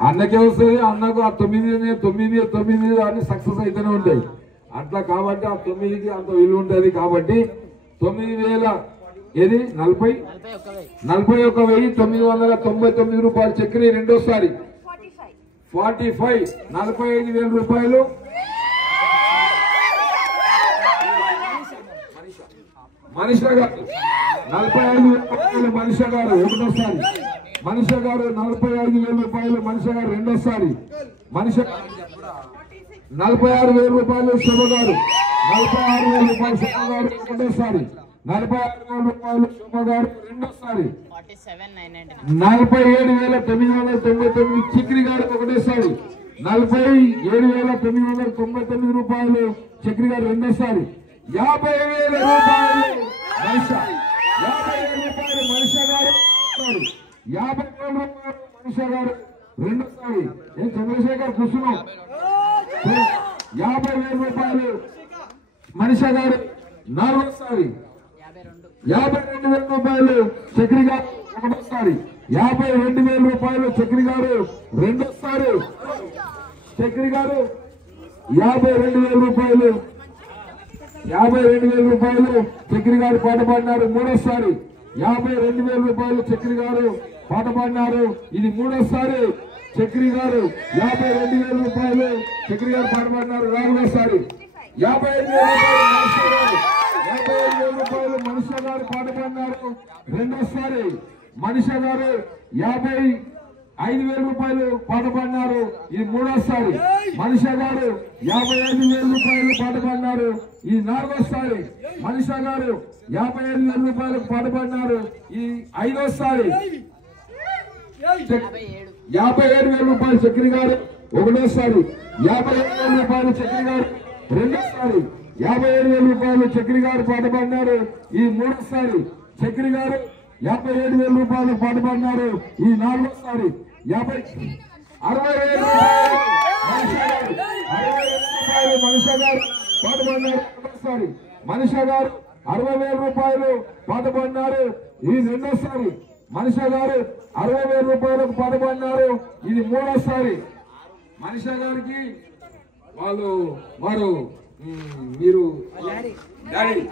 అన్నకే వస్తుంది. అన్నకు ఆ 9 అని సక్సెస్ అయితేనే ఉంటాయి. అట్లా కాబట్టి ఆ 9కి అంత విలువ ఉంటుంది. కాబట్టి 9,000 ఏది 41,999 రూపాయలు చక్కెర రెండోసారి 45,000 రూపాయలు మనిష గారు 45,000 మనిష గారు ఒకటోసారి మనిష గారు 45,000 రూపాయలు మనిష గారు రెండోసారి మనిష 46,000 రూపాయలు శుభ గారు 46,000 రూపాయలు శుభ గారు ఒకటోసారి 46,000 రూపాయలు శుభ గారు రెండోసారి 47,999 చక్రి గారు ఒకటేసారి 47,999 రూపాయలు చక్రి గారు రెండోసారి 50,000 రూపాయలు మనిష 50,000 రూపాయలు మనిష గారు 50,000 రూపాయలు మనిష గారు రెండోసారి చంద్రశేఖర్ కూర్చున్నాం 50,000 రూపాయలు మనిష గారు నాలుగోసారి 52,000 రూపాయలు చక్రి గారు ఒకటోసారి 52,000 రూపాయలు చక్రి గారు రెండోసారి చక్రి గారు 52,000 రూపాయలు 52,000 రూపాయలు చక్రి గారు పాట పాడినారు మూడోసారి 52,000 రూపాయలు చక్రి గారు పాట పాడినారు ఇది మూడోసారి చక్రి గారు 52,000 రూపాయలు చక్రి గారు పాట పాడినారు నాలుగోసారి 55,000 రూపాయలు మనిషి గారు పాట పాడినారు రెండోసారి మనిషి గారు 55,000 రూపాయలు పాట పాడినారు ఇది మూడోసారి మనిషి గారు 55,000 రూపాయలు పాట పాడినారు ఇది నాలుగోసారి మనిషి గారు 55,000 రూపాయలు పాట పాడినారు ఈ ఐదోసారి 57,000 రూపాయలు చక్రి గారు ఒకటోసారి 57,000 రూపాయలు చక్రి గారు రెండోసారి 57,000 రూపాయలు చక్రి గారు పాట పాడినారు ఈ మూడోసారి చక్రి గారు 57,000 రూపాయలు పాట పాడినారు ఈ నాలుగోసారి 60,000 రూపాయలు మనిష గారు పాట పాడినారు ఒకటోసారి మనిష గారు 60,000 రూపాయలు పాట పాడినారు ఈ రెండోసారి మనిష గారు 60,000 రూపాయలకు పాట పాడినారు ఇది మూడోసారి మనిష గారికి వారు మీరు డాడీ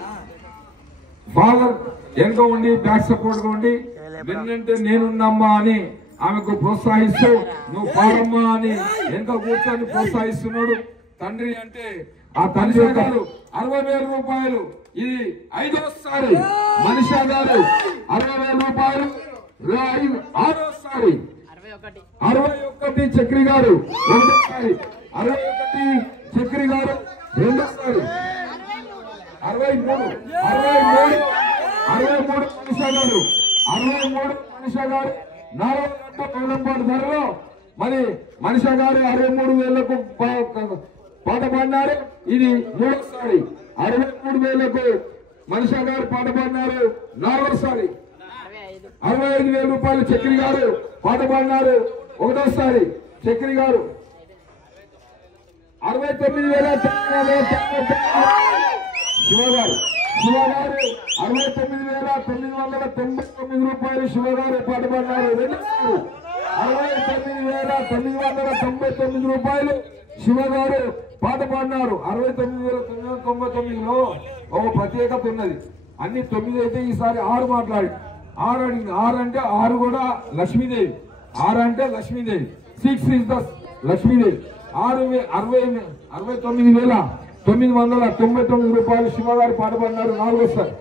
ఫాదర్ ఎంతో ఉండి బ్యాక్ సపోర్ట్ గా ఉండి వెన్నంటే నేనున్నమ్మా అని ఆమెకు ప్రోత్సహిస్తూ నువ్వు పాడమ్మా అని ఎంతో కూర్చొని ప్రోత్సహిస్తున్నాడు తండ్రి అంటే ఆ తండ్రి గారు 60,000 రూపాయలు ఇది ఐదోసారి మనిష గారు 60,000 రూపాయలు ఆరోసారి 61 చక్రి గారు రెండోసారి 61 చక్రి గారు రెండోసారి 63 మనిష గారు 63 మనిష గారు 4 వేలంపాటు ధరలో మరి మనిష గారు 63,000కు పాట పాడినారు ఇది మూడోసారి 63,000కు మనిష గారు పాట పాడినారు నాలుగోసారి 65,000 రూపాయలు చక్రి గారు పాట పాడినారు ఒకటోసారి చక్రి గారు 69,999 శివగారు 69,999 రూపాయలు శివగారు పాట పాడినారు రెండోసారి 69,999 రూపాయలు శివగారు పాట పాడినారు 69,999లో ఒక ప్రత్యేకత ఉన్నది అన్ని 9 అయితే ఈసారి 6 మాట్లాడి 6 అడిగింది 6 అంటే 6 కూడా లక్ష్మీదేవి 6 అంటే లక్ష్మీదేవి 6 ఇస్ ద లక్ష్మీదేవి 69,999 రూపాయలు శివగారు పాట పాడినారు నాలుగోసారి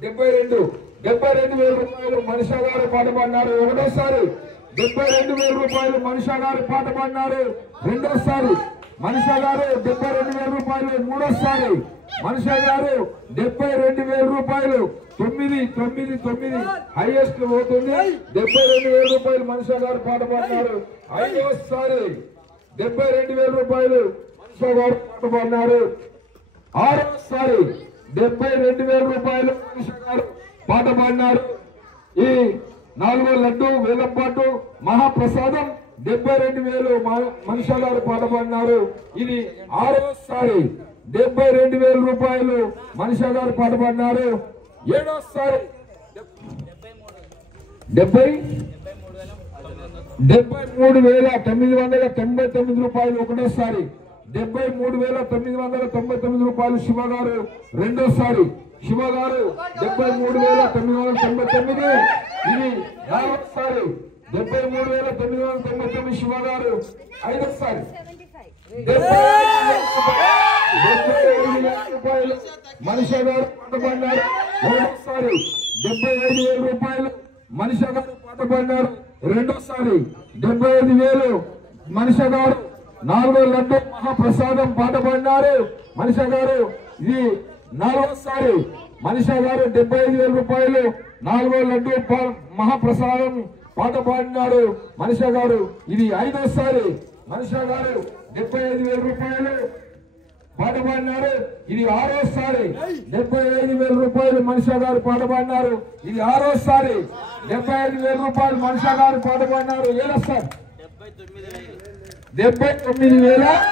72,000 రూపాయలు మనిష గారు పాట పాడినారు ఒకటోసారి 72,000 రూపాయలు మనిష గారు పాట పాడినారు రెండోసారి మనిష గారు 72,000 రూపాయలు మూడోసారి మనిష గారు 72,000 రూపాయలు 9 హైయెస్ట్ పోతుంది 72,000 రూపాయలు మనిష గారు పాట పాడినారు ఐదోసారి 72,000 రూపాయలు మనిష గారు పాట పాడినారు ఆరోసారి 72,000 రూపాయలు మనిష గారు పాట పాడినారు ఈ 4వ లడ్డు వేలంపాటు మహాప్రసాదం 72,000 మనిష గారు పాట పాడినారు ఇది ఆరోసారి 72,000 రూపాయలు మనిష గారు పాట పాడినారు ఏడోసారి 73,999 రూపాయలు ఒకటోసారి 73,999 రూపాయలు శివగారు రెండోసారి శివ గారు 73,999. ఇది 4వసారి 73,999 శివ గారు 5వసారి 75,000 రూపాయలు మనిషి గారు పాట పాడినారు. 1వసారి 75,000 రూపాయలు మనిషి గారు పాట పాడినారు. 2వసారి 75,000 మనిషి గారు 4వ లడ్డు మహాప్రసాదం పాట పాడినారు. మనిషి గారు ఇది 4వసారి మనిషి గారు 75,000 రూపాయలు 4వ లడ్డు మహాప్రసాదం పాట పాడినారు. మనిషి గారు ఇది 5వసారి మనిషి గారు 75,000 రూపాయలు పాట పాడినారు. ఇది 6వసారి 75,000 రూపాయలు మనిషి గారు పాట పాడినారు. ఇది 6వసారి 75,000 రూపాయలు మనిషి గారు పాట పాడినారు. 7వసారి 79,000 రూపాయలు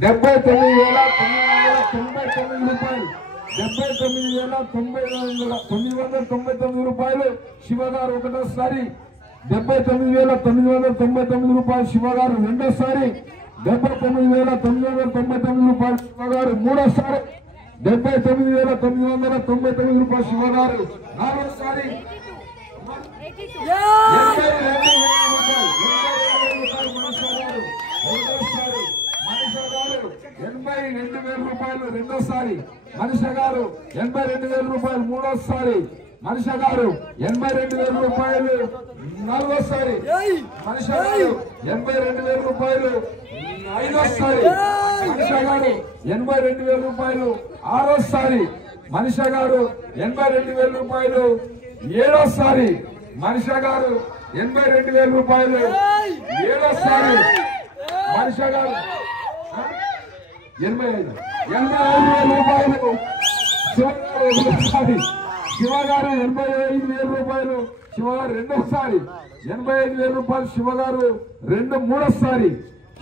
79,999 రూపాయలు శివ గారు 1వసారి. 79,999 రూపాయలు శివ గారు 2వసారి. 79,999 రూపాయలు శివ గారు 3వసారి. 79,999 రూపాయలు శివ గారు 4వసారి. 82,000 రూపాయలు రెండోసారి. మనిషి గారు 82,000 రూపాయలు 3వసారి. మనిషి గారు 82,000 రూపాయలు 4వసారి. మనిషి గారు 82,000 రూపాయలు 5వసారి. మనిషి గారు 82,000 రూపాయలు 6వసారి. మనిషి గారు 82,000 రూపాయలు 7వసారి. మనిషి గారు 82,000 రూపాయలు 7వసారి. మనిషి గారు 85,000 రూపాయలు శివ గారు 85,000 రూపాయలు శివ గారు 2వసారి. 85,000 రూపాయలు శివ గారు 3వసారి.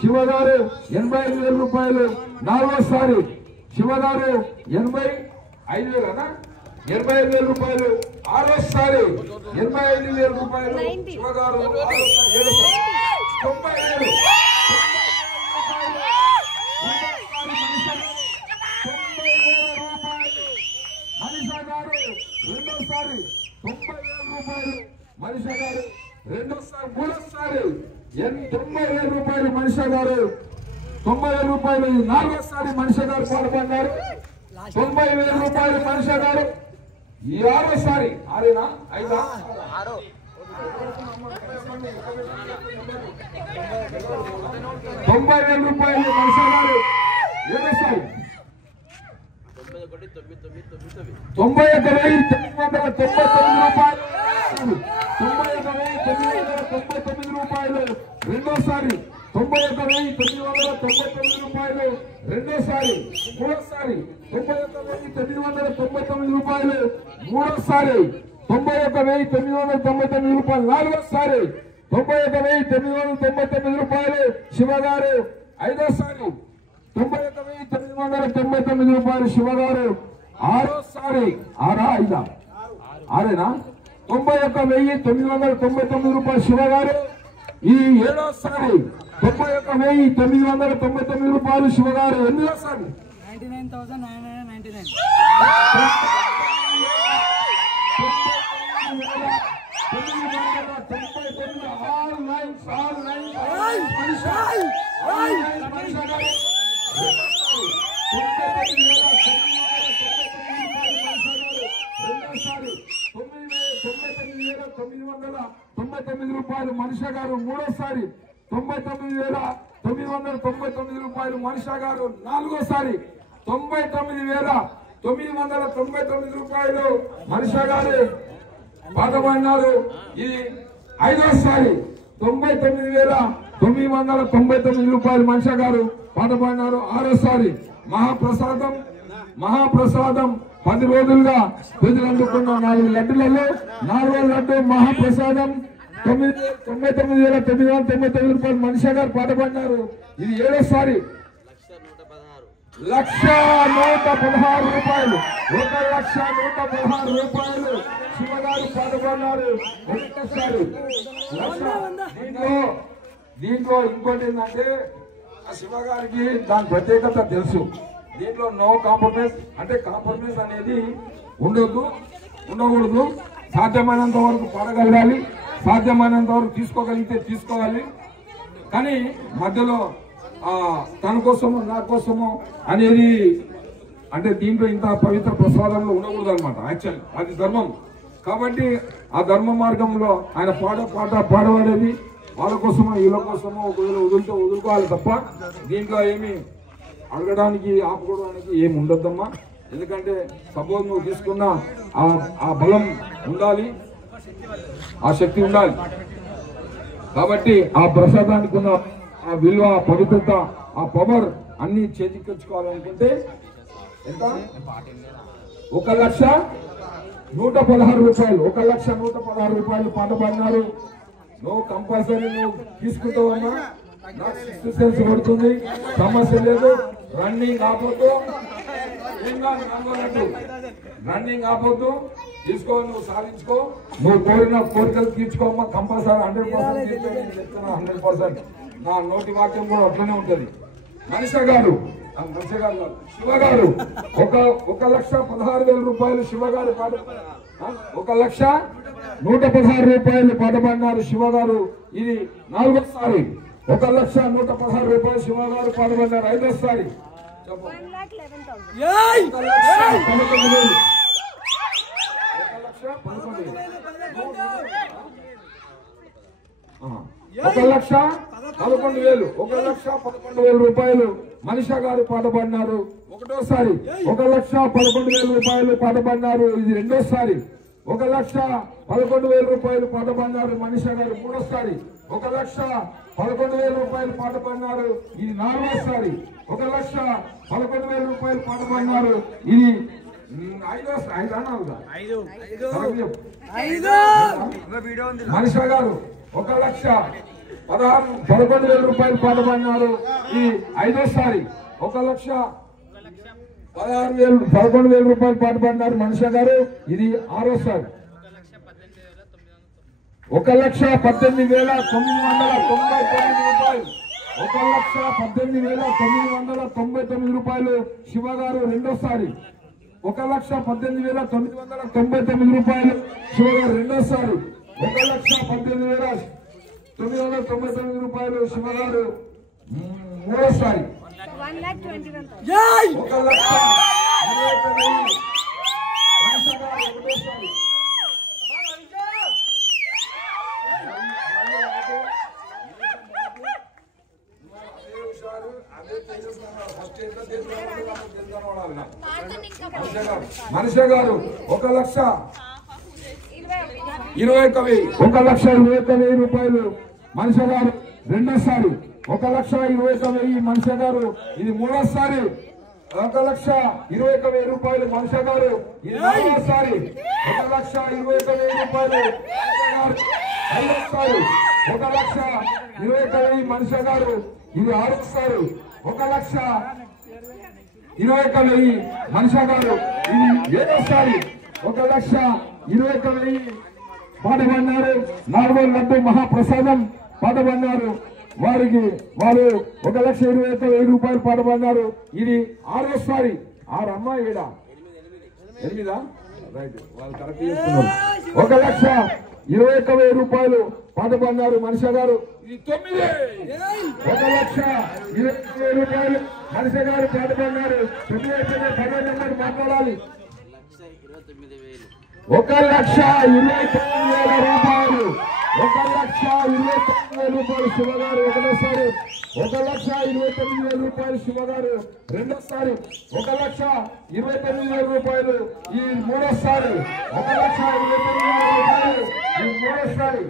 శివ గారు 85,000 రూపాయలు 4వసారి. శివ గారు 85,000 రూపాయలు 6వసారి. 85,000 రూపాయలు శివ గారు 7వసారి. 90,000 రెండోసారి 90,000 రూపాయలు మనిషి గారు 3వసారి. 90,000 రూపాయలు మనిషి గారు 90,000 రూపాయలు 4వసారి మనిషి గారు పాల్గొన్నారు. 90,000 రూపాయలు మనిషి గారు ఈ 6వసారి. 6 5 90,000 రూపాయలు మనిషి గారు 7వసారి. 91,999 రూపాయలు 91,999 రూపాయలు రెండోసారి. 91,999 రూపాయలు రెండోసారి. 3వసారి 91,999 రూపాయలు 3వసారి. 91,999 రూపాయలు 4వసారి. 91,999 రూపాయలు శివ గారు 5వసారి. 91,999 రూపాయలు శివ గారు 6వసారి. 91,999 రూపాయలు శివ గారు ఈ 7వసారి. 91,999 రూపాయలు శివ గారు 8వసారి. 99,999. రూపాయలు మనిషి గారు 3వసారి. 99,999 రూపాయలు మనిషి గారు 4వసారి. 99,999 రూపాయలు మనిషి గారు పాట పాడినారు. ఇది 5వసారి. 99,999 రూపాయలు మనిషి గారు పాట పాడినారు. 6వసారి. మహాప్రసాదం 10 రోజులుగా ప్రజలు అందుకున్న 4 లడ్డులలో 4వ లడ్డు మహాప్రసాదం 99,999 రూపాయలు మనిషి గారు పాట పాడినారు. ఇది 7వసారి. 1,116 రూపాయలు 1,116 రూపాయలు శివగారు పాట పాడినారు. ఒకసారి దీంట్లో ఇంకోటి ఏంటంటే ఆ శివ గారికి దాని ప్రత్యేకత తెలుసు. దీంట్లో నో కాంప్రమైజ్, అంటే కాంప్రమైజ్ అనేది ఉండకూడదు. సాధ్యమైనంత వరకు పాడగలగాలి, సాధ్యమైనంత వరకు తీసుకోగలిగితే తీసుకోవాలి. కానీ మధ్యలో తన కోసము నా కోసము అనేది అంటే దీంట్లో ఇంత పవిత్ర ప్రసాదంలో ఉండకూడదు అనమాట. యాక్చువల్ అది ధర్మం. కాబట్టి ఆ ధర్మ మార్గంలో ఆయన పాడబడేది వాళ్ళ కోసమో వీళ్ళ కోసమో ఒకవేళ వదులుకోవాలి తప్ప దీంట్లో ఏమి అడగడానికి ఆపుకోవడానికి ఏమి ఉండొద్దమ్మా. ఎందుకంటే సపోజ్ నువ్వు తీసుకున్న ఆ బలం ఉండాలి, ఆ శక్తి ఉండాలి. కాబట్టి ఆ ప్రసాదానికి ఉన్న ఆ విలువ, పవిత్రత, ఆ పవర్ అన్ని చేజిక్కించుకోవాలనుకుంటే ఎంత? 1,116,000 రూపాయలు. 1,116,000 రూపాయలు పాట పాడినారు. నువ్వు కంపల్సరీ నువ్వు తీసుకుంటావన్నా, నాకు 6th సెన్స్ పడుతుంది, సమస్య లేదు. రన్నింగ్ ఆపోతూ తీసుకో, నువ్వు సాధించుకో, నువ్వు కోరిన కోరికలు తీర్చుకోమ్మా. కంపల్సరీ 100% చెప్తున్నా. 100% నా నోటి వాక్యం కూడా అట్లనే ఉంటుంది. మనిషి గారు శివ గారు 1,16,000 రూపాయలు శివ గారు పాట 1,116,000 రూపాయలు పాట పాడినారు శివ గారు. ఇది 4వసారి. 1,116,000 రూపాయలు శివ గారు పాట పాడినారు. 5వసారి 1,11,000. 1,11,000. 1,11,000 రూపాయలు మనిషా గారు పాట పాడినారు 1వసారి. 1,11,000 రూపాయలు పాట పాడినారు. ఇది 2వసారి. 1,11,000 రూపాయలు పాట పాడినారు మనిషా గారు 3వసారి. 1,11,000 రూపాయలు పాట పాడినారు. ఇది 4వసారి. 1,11,000 రూపాయలు పాట పాడినారు. ఇది 5వసారి. మనిషా గారు 1,11,000 రూపాయలు పాట పాడినారు. ఇది 5వసారి. 1,11,000 రూపాయలు పాట పాడినారు మనిషా గారు. ఇది 6వసారి. 1,18,999 రూపాయలు. 1,18,999 రూపాయలు శివ గారు 2వసారి. 1,18,999 రూపాయలు శివ గారు 2వసారి. 1,18,999 రూపాయలు శివ గారు 3వసారి. 1,21,000 మనిషి గారు 1,21,000 రూపాయలు మనిషి గారు 2వసారి. 1,21,000 మనిషి గారు ఇది 3వసారి. 1,21,000 రూపాయలు మనిషి గారు ఇది 4వసారి. 1,21,000 రూపాయలు 5వసారి. 1,21,000 మనిషి గారు ఇది 6వసారి. 1,21,000 మనిషి గారు ఇది 7వసారి. 1,21,000 పాట పాడినారు. 4వ లడ్డు మహాప్రసాదం పాట పాడినారు. వారు 1,21,000 రూపాయలు పాట పాడినారు. ఇది 6వసారి. 6 అమ్మా 7 8 రైట్, వాళ్ళు కరెక్ట్ చేస్తున్నారు. 1,21,000 రూపాయలు పాట పాడినారు మనిషి గారు. ఇది 9. 1,20,000 రూపాయలు మనిషి గారు పాట పాడినారు. 9 నెంబర్ మాట్లాడాలి. 1,29,000 రూపాయలు. 1,29,000 రూపాయలు శివ గారు 1వసారి. 1,29,000 రూపాయలు శివ గారు 2వసారి. 1,29,000 రూపాయలు ఈ 3వసారి. 1,29,000 రూపాయలు ఈ 3వసారి.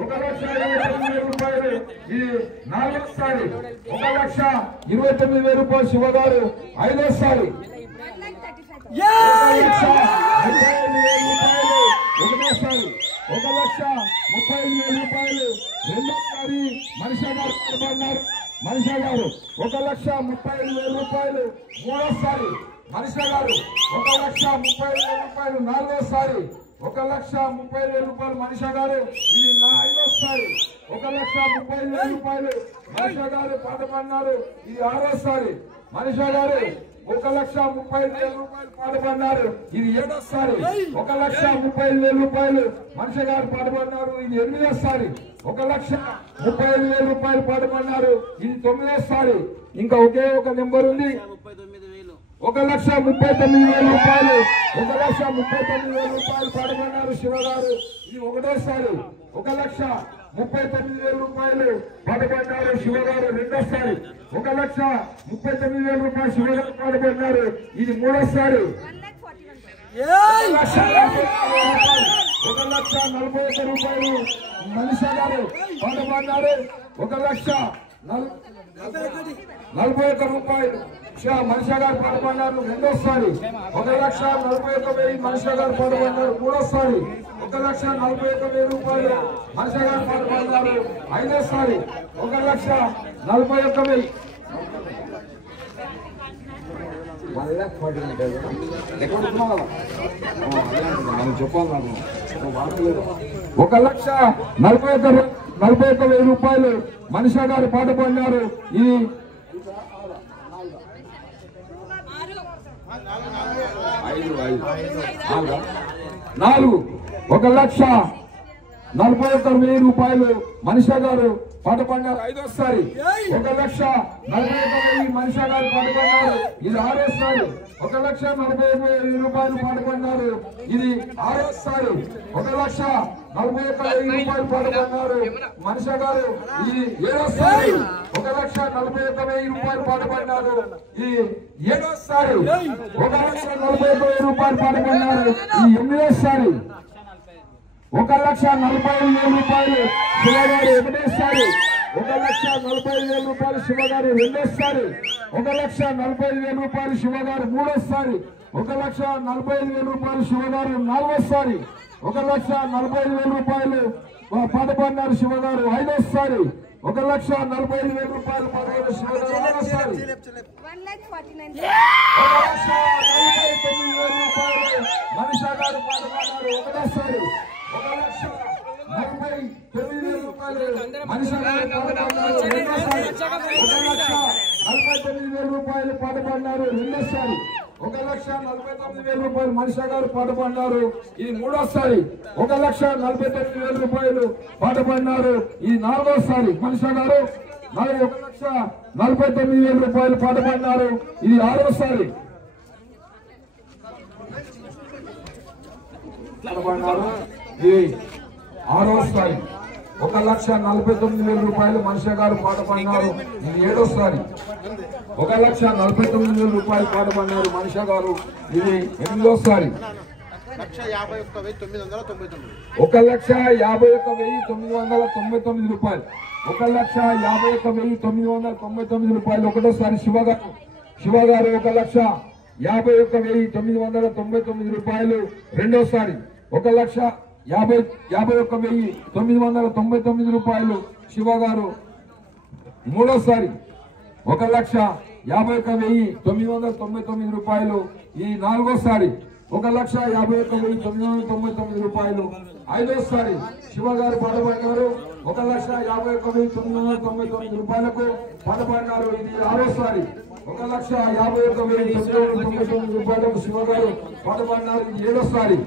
1,29,000 రూపాయలు ఈ 4వసారి. 1,29,000 రూపాయలు శివ గారు 5వసారి. 1,35,000 రూపాయలు 1వసారి. 1,35,000 రూపాయలు 2వసారి మనిషి గారు పాల్గొన్నారు. మనిషి గారు 1,35,000 రూపాయలు 3వసారి. మనిషి గారు 1,35,000 1,30,000 రూపాయలు నాలుగోసారి, 1,30,000 రూపాయలు మనిషా గారు ఇది నా ఐదోసారి, 1,30,000 రూపాయలు మనిషా గారు పాట పాడినారు ఇది ఆరోసారి, మనిషా గారు 1,30,000 రూపాయలు పాట పాడినారు ఇది ఏడోసారి, 1,30,000 రూపాయలు మనిషి గారు పాట పాడినారు ఇది ఎనిమిదోసారి, 1,35,000 రూపాయలు పాట పాడినారు ఇది తొమ్మిదోసారి. ఇంకా ఒకే ఒక నెంబర్ ఉంది 1,39,000 రూపాయలు, 1,39,000 రూపాయలు పాట పాడినారు శివ గారు ఇది ఒకటోసారి, 1,39,000 రూపాయలు పాట పాడినారు శివ గారు రెండోసారి, 1,39,000 రూపాయలు శివ గారు పాట పాడినారు ఇది మూడోసారి, 1,41,000 రూపాయలు మనిషా గారు పాట పాడినారు, 1,41,000 రూపాయలు మనిషా గారు పాట పాడినారు రెండోసారి, 1,41,000 మనిషా గారు పాట పాడినారు మూడోసారి, 1,41,000 రూపాయలు మనిషా గారు పాట పాడినారు ఐదోసారి, 1,41,000 చెప్పాలి 1,41,000 రూపాయలు మనిషా గారు పాట పాడినారు ఈ 1,41,000 రూపాయలు మనిషా గారు పాట పాడినారు ఐదోసారి, 1,41,000 మనిషా గారు పాట పాడినారు ఇది ఆరోసారి, 1,40,000 రూపాయలు పాట పాడినారు ఇది ఆరోసారి, 1,41,000 రూపాయలు పాట పాడినారు మనిషా గారు ఇది ఏడోసారి, 1,41,000 రూపాయలు పాట పాడినారు ఇది ఏడోసారి, 1,41,000 రూపాయలు పాట పాడినారు ఇది ఎనిమిదోసారి, 1,40,000 రూపాయలు శివగారు ఒకటేసారి, 1,40,000 రూపాయలు శివగారు రెండోసారి, 1,40,000 రూపాయలు శివగారు మూడోసారి, 1,40,000 రూపాయలు శివగారు నాలుగోసారి, 1,40,000 రూపాయలు పాట పాడినారు శివగారు ఐదోసారి, 1,40,000 రూపాయలు పాట పాడిన శివగారు ఆరోసారి, 1,49,000 రూపాయలు మనిషా గారు పాట పాడినారు ఒకటోసారి, 1,49,000 రూపాయలు మనిషా గారు పాట పాడినారు రెండోసారి, 1,49,000 రూపాయలు పాట పాడినారు రెండోసారి, 1,49,000 రూపాయలు మనిషా గారు పాట పాడినారు ఇది మూడోసారి, 1,49,000 రూపాయలు పాట పాడినారు ఇది నాలుగోసారి, మనిషా గారు 1,49,000 రూపాయలు పాట పాడినారు ఇది ఆరోసారి, ఇది ఆరోసారి, 1,49,000 రూపాయలు మనిషా గారు పాట పాడినారు ఇది ఏడోసారి, 1,49,000 రూపాయలు పాట పాడినారు మనిషా గారు ఇది ఎనిమిదోసారి, 1,51,999 రూపాయలు, 1,51,999 రూపాయలు ఒకటోసారి శివగారు 1,51,999 రూపాయలు రెండోసారి, 1,51,999 రూపాయలు శివగారు మూడోసారి, 1,51,999 రూపాయలు ఈ నాలుగోసారి, 1,51,999 రూపాయలు ఐదోసారి శివగారు పాట పాడినారు, 1,51,999 రూపాయలకు పాట పాడినారు ఇది ఆరోసారి, 1,51,999 రూపాయలకు శివగారు పాట పాడినారు ఇది ఏడోసారి,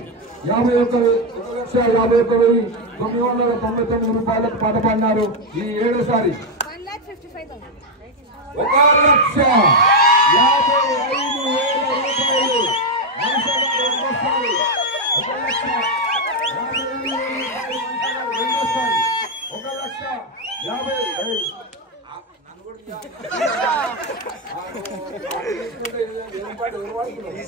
1,51,999 రూపాయలకు పాట పాడినారు ఇది ఏడోసారి, 1,55,000 రూపాయలు మనిషా గారు రెండోసారి, 1,55,000 రెండోసారి,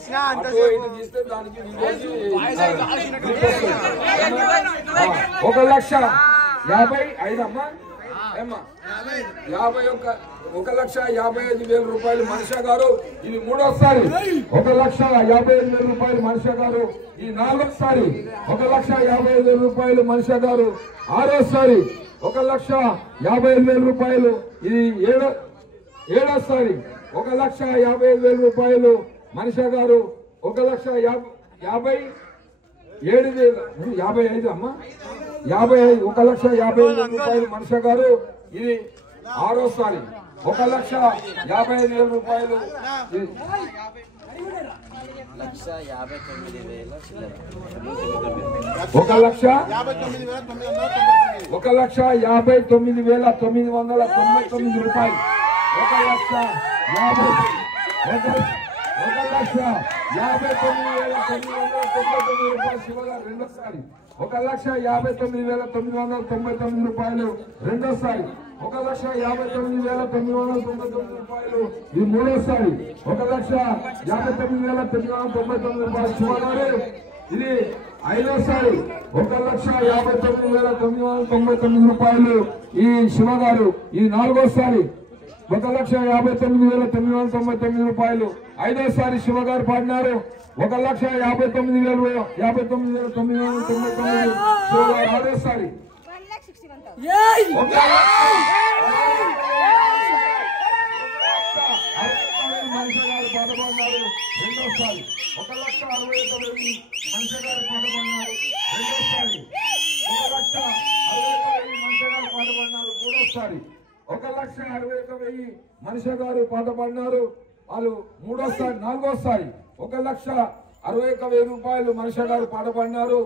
1,50,000 తీస్తే దానికి 1,55,000 అమ్మా ఏమ్మా 1,55,000 రూపాయలు మనిషా గారు ఇది మూడోసారి, 1,55,000 రూపాయలు మనిషా గారు ఇది నాలుగోసారి, 1,55,000 రూపాయలు మనిషా గారు ఆరోసారి, 1,50,000 రూపాయలు ఇది ఏడోసారి, 1,50,000 రూపాయలు మనిషా గారు 1,57,055 అమ్మా 55 1,55,000 రూపాయలు మనిష గారు. ఇది ఆరోసారి 1,55,000 రూపాయలు. 1,59,999 రూపాయలు. 1,59,999 రూపాయలు శివగారు రెండోసారి. 1,59,999 రూపాయలు రెండోసారి. 1,59,999 రూపాయలు ఇది మూడోసారి. 1,59,999 రూపాయలు శివగారు ఇది ఐదోసారి. 1,59,999 రూపాయలు ఈ శివగారు ఇది నాలుగోసారి. 1,59,999 రూపాయలు ఐదోసారి శివగారు పాడినారు. 1,59,999 శివగారు ఆరోసారి. 1,60,000 మనిషి గారు పాటపాడినారు రెండోసారి. 1,61,000 మనిషి గారు పాటపాడినారు రెండోసారి. 1,61,000 మనిషి గారు పాటపాడినారు మూడోసారి. 1,61,000 మనిషి గారు పాటపాడినారు వాళ్ళు మూడోసారి నాలుగోసారి. 1,61,000 రూపాయలు మనిషి గారు పాటపాడినారు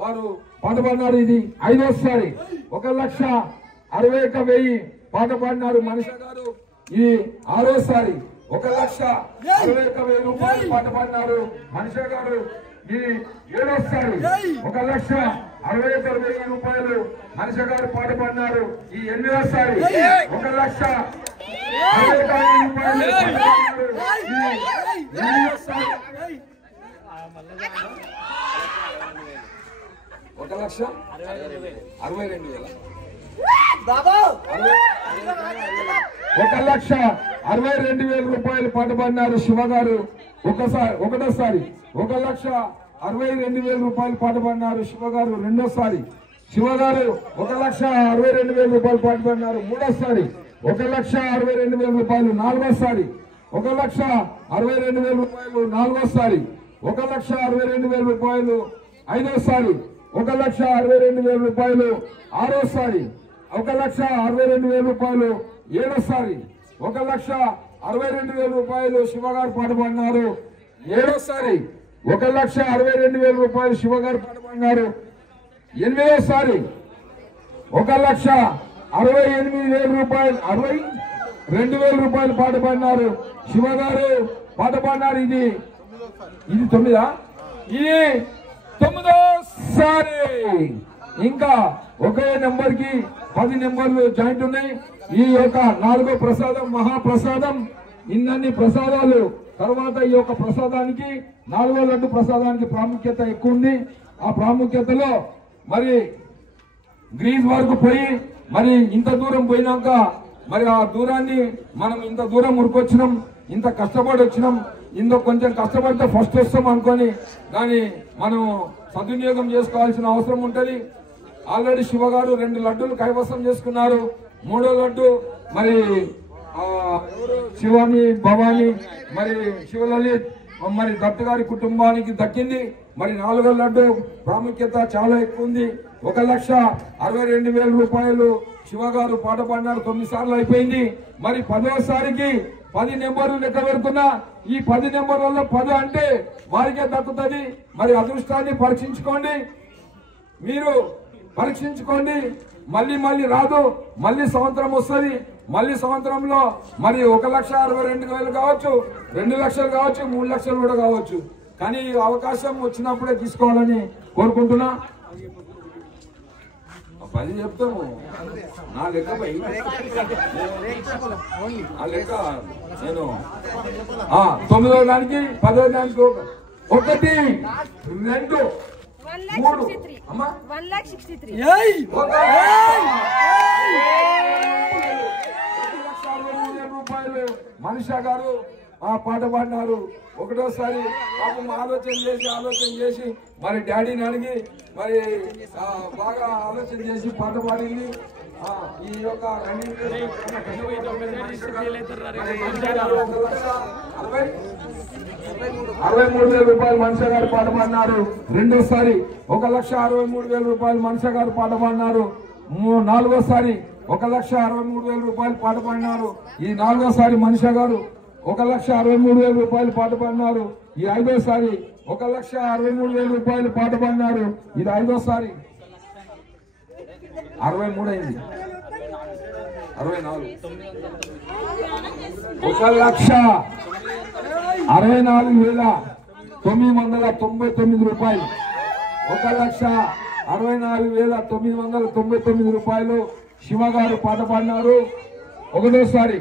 వారు పాటపాడినారు ఇది ఐదోసారి. 1,60,000 పాట పాడినారు మనిషి గారు ఇది ఆరోసారి. 1,60,000 రూపాయలు పాట పాడినారు మనిషి గారు ఇది ఏడోసారి. 1,60,000 రూపాయలు మనిషి గారు పాట పాడినారు ఈ ఎనిమిదోసారి. 1,60,000 రూపాయలు ఎనిమిదోసారి. 1,62,000 1,62,000 రూపాయలు పాట పాడినారు శివగారు ఒకటోసారి. 1,62,000 రూపాయలు పాట పాడినారు శివగారు రెండోసారి. శివగారు 1,62,000 రూపాయలు పాట పాడినారు మూడోసారి. 1,62,000 రూపాయలు నాలుగోసారి. 1,62,000 రూపాయలు నాలుగోసారి. 1,62,000 రూపాయలు ఐదోసారి. 1,62,000 రూపాయలు ఆరోసారి. 1,62,000 రూపాయలు ఏడోసారి. 1,62,000 రూపాయలు శివగారు పాట పాడినారు ఏడోసారి. 1,62,000 రూపాయలు శివగారు పాట పాడినారు ఎనిమిదోసారి. 1,68,000 రూపాయలు 62,000 రూపాయలు పాట పాడినారు శివగారు పాట పాడినారు ఇది తొమ్మిదా ఇది తొమ్మిదోసారి. ఇంకా ఒకే నెంబర్ కి 10 నెంబర్లు జాయింట్ ఉన్నాయి. ఈ యొక్క నాలుగో ప్రసాదం మహాప్రసాదం. ఇన్ని ప్రసాదాలు తర్వాత ఈ యొక్క ప్రసాదానికి నాలుగో లడ్డు ప్రసాదానికి ప్రాముఖ్యత ఎక్కువ ఉంది. ఆ ప్రాముఖ్యతలో మరి గ్రీజ్ వరకు పోయి మరి ఇంత దూరం పోయినాక మరి ఆ దూరాన్ని మనం ఇంత దూరం ఉరికొచ్చినాం, ఇంత కష్టపడి వచ్చినాం. కొంచెం కష్టపడితే ఫస్ట్ వస్తాం అనుకొని దాన్ని మనం సద్వినియోగం చేసుకోవాల్సిన అవసరం ఉంటుంది. ఆల్రెడీ శివగారు 2 లడ్డూలు కైవసం చేసుకున్నారు. మూడో లడ్డు మరి శివాని భవాని మరి శివలలిత్ మరి దత్తు గారి కుటుంబానికి దక్కింది. మరి 4వ లడ్డు ప్రాముఖ్యత చాలా ఎక్కువ ఉంది. 1,62,000 రూపాయలు శివగారు పాట పాడినారు 9 సార్లు అయిపోయింది. మరి 10వసారికి 10 నెంబర్లు లెక్క పెడుతున్నా. ఈ 10 నెంబర్లలో 10 అంటే వారికే దక్కుతుంది. మరి అదృష్టాన్ని పరీక్షించుకోండి, మీరు పరీక్షించుకోండి. మళ్ళీ రాదు, మళ్ళీ సంవత్సరం వస్తుంది. మళ్ళీ సంవత్సరంలో మరి 1,62,000 కావచ్చు, 2 లక్షలు కావచ్చు, 3 లక్షలు కూడా కావచ్చు. కానీ ఈ అవకాశం వచ్చినప్పుడే తీసుకోవాలని కోరుకుంటున్నా. 10 చెప్తాము నా లెక్క పై ఆ లెక్క నేను 9వ దానికి 10వ దానికి 1 2 3 అమ్మా 1,60,000 రూపాయలు మనిషా గారు ఆ పాట పాడినారు ఒకటోసారి. పాపం ఆలోచన చేసి మరి డాడీని అడిగి మరి బాగా ఆలోచన చేసి పాట పాడింది. ఈ యొక్క రన్నింగ్ 1,60,000 63,000 రూపాయలు మనిషి గారు పాట పాడినారు రెండోసారి. 1,63,000 రూపాయలు మనిషి గారు పాట పాడినారు నాలుగోసారి. 1,63,000 రూపాయలు పాట పాడినారు ఈ నాలుగోసారి మనిషి గారు. 1,63,000 రూపాయలు పాట పాడినారు ఈ ఐదోసారి. 1,63,000 రూపాయలు పాట పాడినారు ఇది ఐదోసారి. 63 అయింది 64. 1,64,999 రూపాయలు. 1,64,999 రూపాయలు శివగారు పాట పాడినారు ఒకటోసారి.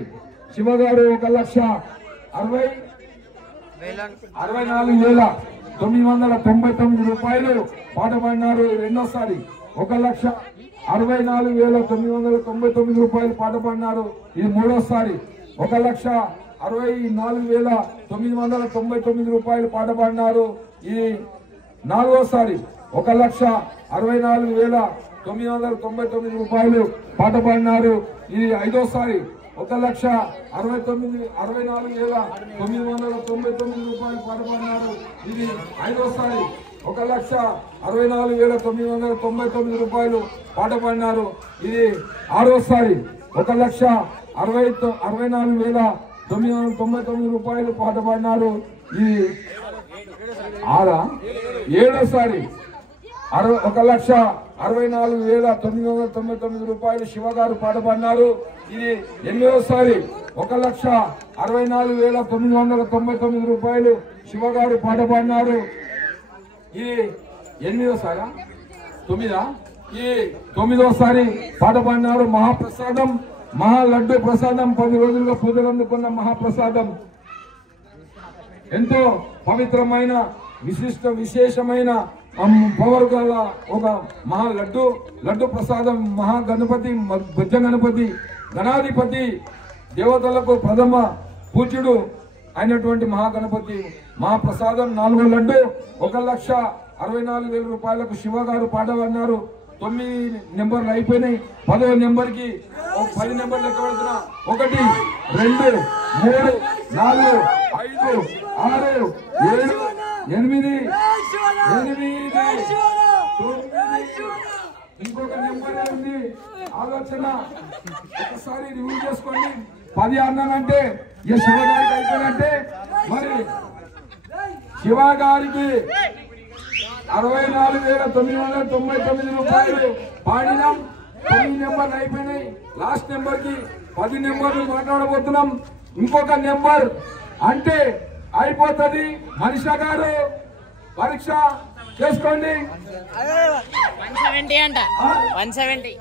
శివగారు 1,64,999 రూపాయలు పాట పాడినారు రెండోసారి. 1,64,999 రూపాయలు పాట పాడినారు ఇది మూడోసారి. 1,64,999 రూపాయలు పాట పాడినారు ఇది నాలుగోసారి. 1,64,999 రూపాయలు పాట పాడినారు ఇది ఐదోసారి. 1,64,999 రూపాయలు పాట పాడినారు ఇది ఐదోసారి. 1,64,999 రూపాయలు పాట పాడినారు ఇది ఆరోసారి. 1,64,999 రూపాయలు పాట పాడినారు ఇది ఏడోసారి. 1,64,999 రూపాయలు శివగారు పాట పాడినారు ఇది ఎనిమిదోసారి. 1,64,999 రూపాయలు శివగారు పాట పాడినారు ఇది ఎనిమిదోసారా ఈ తొమ్మిదోసారి పాట పాడినారు. మహాప్రసాదం మహాలడ్డు ప్రసాదం 10 రోజులుగా పూజలు అందుకున్న మహాప్రసాదం ఎంతో పవిత్రమైన విశేషమైన పవర్ గల ఒక లడ్డు ప్రసాదం. మహాగణపతి బుద్ధ గణపతి గణాధిపతి దేవతలకు ప్రథమ పూజ్యుడు అయినటువంటి మహాగణపతి మహాప్రసాదం 4వ లడ్డు. 1,64,000 రూపాయలకు శివగారు పాట పాడినారు. 9 నెంబర్లు అయిపోయినాయి. 10వ నెంబర్కి 10 నెంబర్లు లెక్క పెడుతున్నా. 1 2 3 4 5 6 7 8 ఇంకొక నెంబర్ ఉంది. ఆలోచన ఒకసారి రివ్యూ చేసుకోండి. 10 అన్నానంటే ఈ శివగారికి అయిపోయినట్టే. మరి శివగారికి 64,999 రూపాయలు పాడినాం. 9 నెంబర్లు అయిపోయినాయి. లాస్ట్ నెంబర్ కి 10 నెంబర్లు మాట్లాడబోతున్నాం. ఇంకొక నెంబర్ అంటే అయిపోతుంది. మనిషా గారు పరీక్ష చేసుకోండి. 170 అంట 170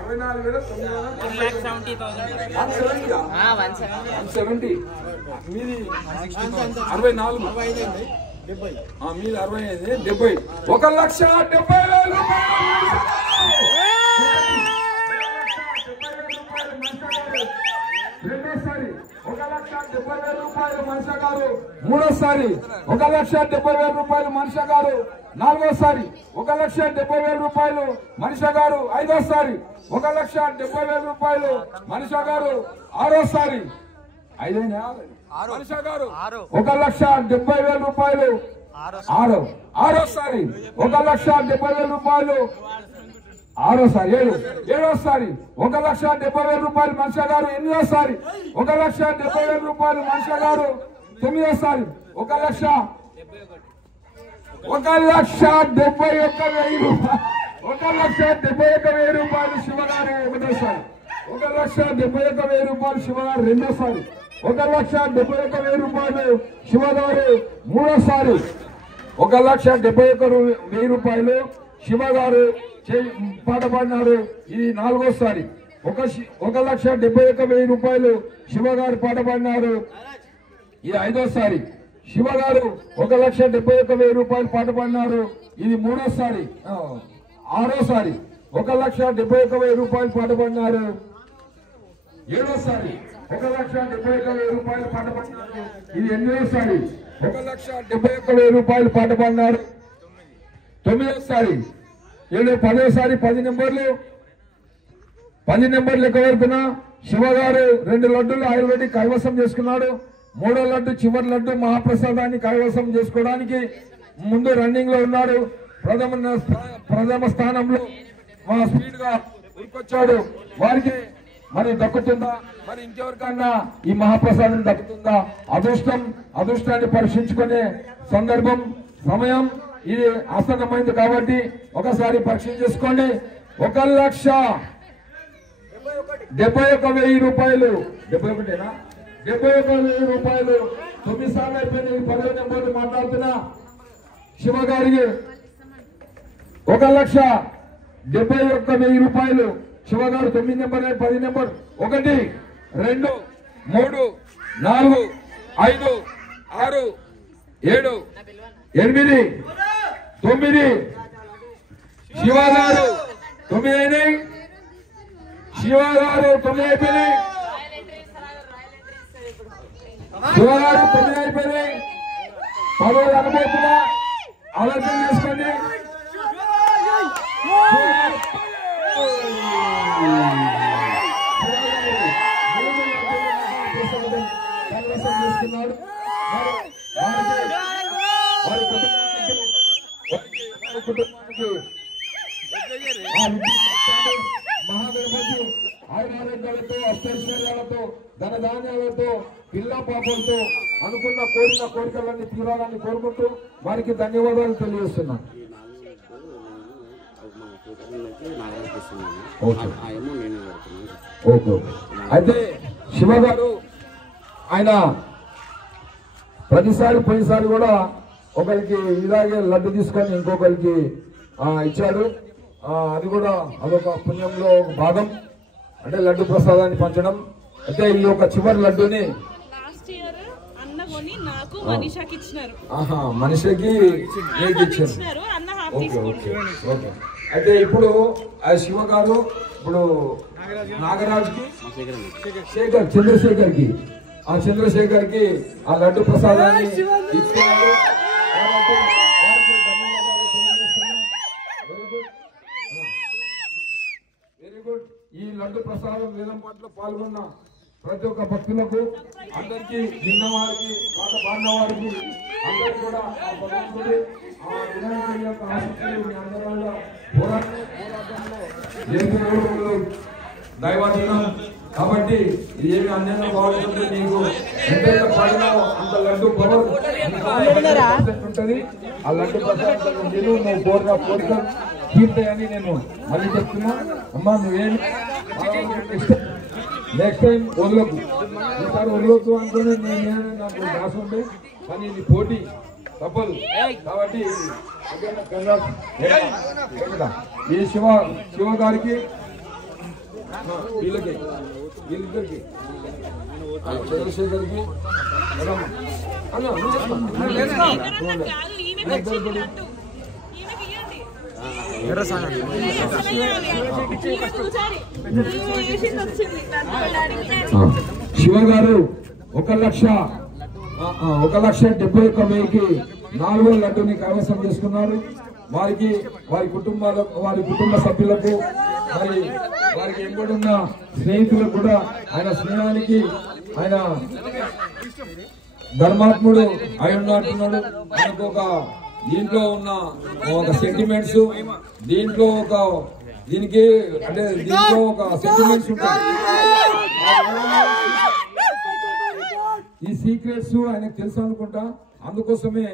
1,70,000 మీది 64 మీది 65 70 1,70,000 రెండోసారి 1,70,000 రూపాయలు మనిషి గారు మూడోసారి. 1,70,000 రూపాయలు మనిషి గారు నాలుగోసారి. 1,70,000 రూపాయలు మనిషి గారు ఐదోసారి. 1,70,000 రూపాయలు మనిషి గారు ఆరోసారి. ఐదైనా మనిషి గారు 1,70,000 రూపాయలు ఆరోసారి. 1,70,000 రూపాయలు ఆరోసారి. ఏడోసారి. 1,70,000 రూపాయలు మనిషి గారు ఎనిమిదోసారి. 1,70,000 రూపాయలు మనిషి గారు తొమ్మిదోసారి. 1,71,000 రూపాయలు శివగారు ఒకటోసారి. 1,71,000 రూపాయలు శివగారు రెండోసారి. 1,71,000 రూపాయలు శివగారు మూడోసారి. 1,71,000 రూపాయలు శివగారు పాట పాడినారు ఇది నాలుగోసారి. 1,71,000 రూపాయలు శివగారు పాట పాడినారు ఇది ఐదోసారి. శివగారు 1,71,000 రూపాయలు పాట పాడినారు ఇది మూడోసారి ఆరోసారి. 1,71,000 రూపాయలు పాట పాడినారు ఏడోసారి. 1,71,000 రూపాయలు పాట పాడినారు ఇది ఎనిమిదోసారి. 1,71,000 రూపాయలు పాట పాడినారు తొమ్మిదోసారి. 10ఓసారి. 10 నెంబర్లు లెక్క పెడుతున్నా. శివ గారు 2 లడ్డులు ఆల్రెడీ కైవసం చేసుకున్నాడు. 3వ లడ్డు చివరి లడ్డు మహాప్రసాదాన్ని కైవసం చేసుకోవడానికి ముందు రన్నింగ్ లో ఉన్నాడు. ప్రథమ స్థానంలో మా స్పీడ్ గా ఉరికొచ్చాడు. వారికి మరి దక్కుతుందా, మరి ఇంకెవరికన్నా ఈ మహాప్రసాదం దక్కుతుందా? అదృష్టాన్ని పరీక్షించుకునే సమయం ఇది ఆసన్నమైంది కాబట్టి ఒకసారి పరీక్ష చేసుకోండి. 1,71,000 రూపాయలు. 71,000 రూపాయలు 9 సార్లు అయిపోయింది. 10వ నెంబర్లు మాట్లాడుతున్నా శివ గారికి 1,71,000 రూపాయలు. శివ గారు 9 నెంబర్ 10 నెంబర్ 1 2 3 4 5 6 7 8 9 శివ గారు 9 అయినాయి. శివ గారు 9 అయిపోయినాయి. శివ గారు 9 అయిపోయినాయి. 10వ అనుభూతున్నా ఆలోచన చేసుకోండి. మహాగణపతి ఆయురారోగ్యాలతో అష్టైశ్వర్యాలతో ధనధాన్యాలతో పిల్ల పాపలతో అనుకున్న కోరికలన్నీ తీరాలని కోరుకుంటూ వారికి ధన్యవాదాలు తెలియజేస్తున్నాను. అయితే శివ గారు ఆయన పోయినసారి కూడా ఒకరికి ఇలాగే లడ్డు తీసుకొని ఇంకొకరికి ఇచ్చాడు. అది కూడా అదొక పుణ్యంలో ఒక భాగం, అంటే లడ్డు ప్రసాదాన్ని పంచడం. అయితే ఈ యొక్క చివరి లడ్డుని మనిషికి మీకు ఇచ్చారు. అయితే ఇప్పుడు ఆ శివ గారు ఇప్పుడు నాగరాజుకి చంద్రశేఖర్ కి ఆ లడ్డు ప్రసాదాన్ని ఇస్తున్నారు. Very good. ఈ లడ్డు ప్రసాదం వేలం పాటలో పాల్గొన్న ప్రతి ఒక్క భక్తులకు అందరికీ విన్నవారికి పాట పాడిన వారికి అందరికీ కూడా ఆ భగవంతుడు ఆ వినాయకుడి యొక్క ఆశీస్సులు మీ అందరి వల్ల పోరాటంలో దైవాధీనం కాబట్టి ఏమి అన్యంగా బాగుంటుంది. నీకు ఎంతైతే పాడినావో అంత లడ్డు పవర్ ఉంటుంది. ఆ లడ్డు ప్రసాదం నువ్వు కోరిన కోరిక తీర్తాయని నేను మళ్ళీ చెప్తున్నా. అమ్మా నువ్వేమి నెక్స్ట్ టైం వదలకు, ఈసారి వదలొద్దు అనుకుని నేను నాకు దాసు ఉండే కానీ ఇది పోటీ తప్పదు కాబట్టి ఈ శివ గారికి వీళ్ళిద్దరికి చంద్రశేఖర్కి శివ గారు 1,71,000కి 4వ లడ్డుని కైవసం చేసుకున్నారు. వారికి వారి కుటుంబ సభ్యులకు మరి వారికి ఎంబడున్న స్నేహితులకు కూడా ఆయన స్నేహానికి ఆయన ధర్మాత్ముడు అయి ఉన్నట్టున్నాడు. ఆయనకు ఒక దీంట్లో ఉన్న ఒక సెంటిమెంట్స్ దీంట్లో దీనికి అంటే దీంట్లో ఒక సెంటిమెంట్స్ ఉంటాయి. ఈ సీక్రెట్స్ ఆయనకు తెలుసు అనుకుంటా. అందుకోసమే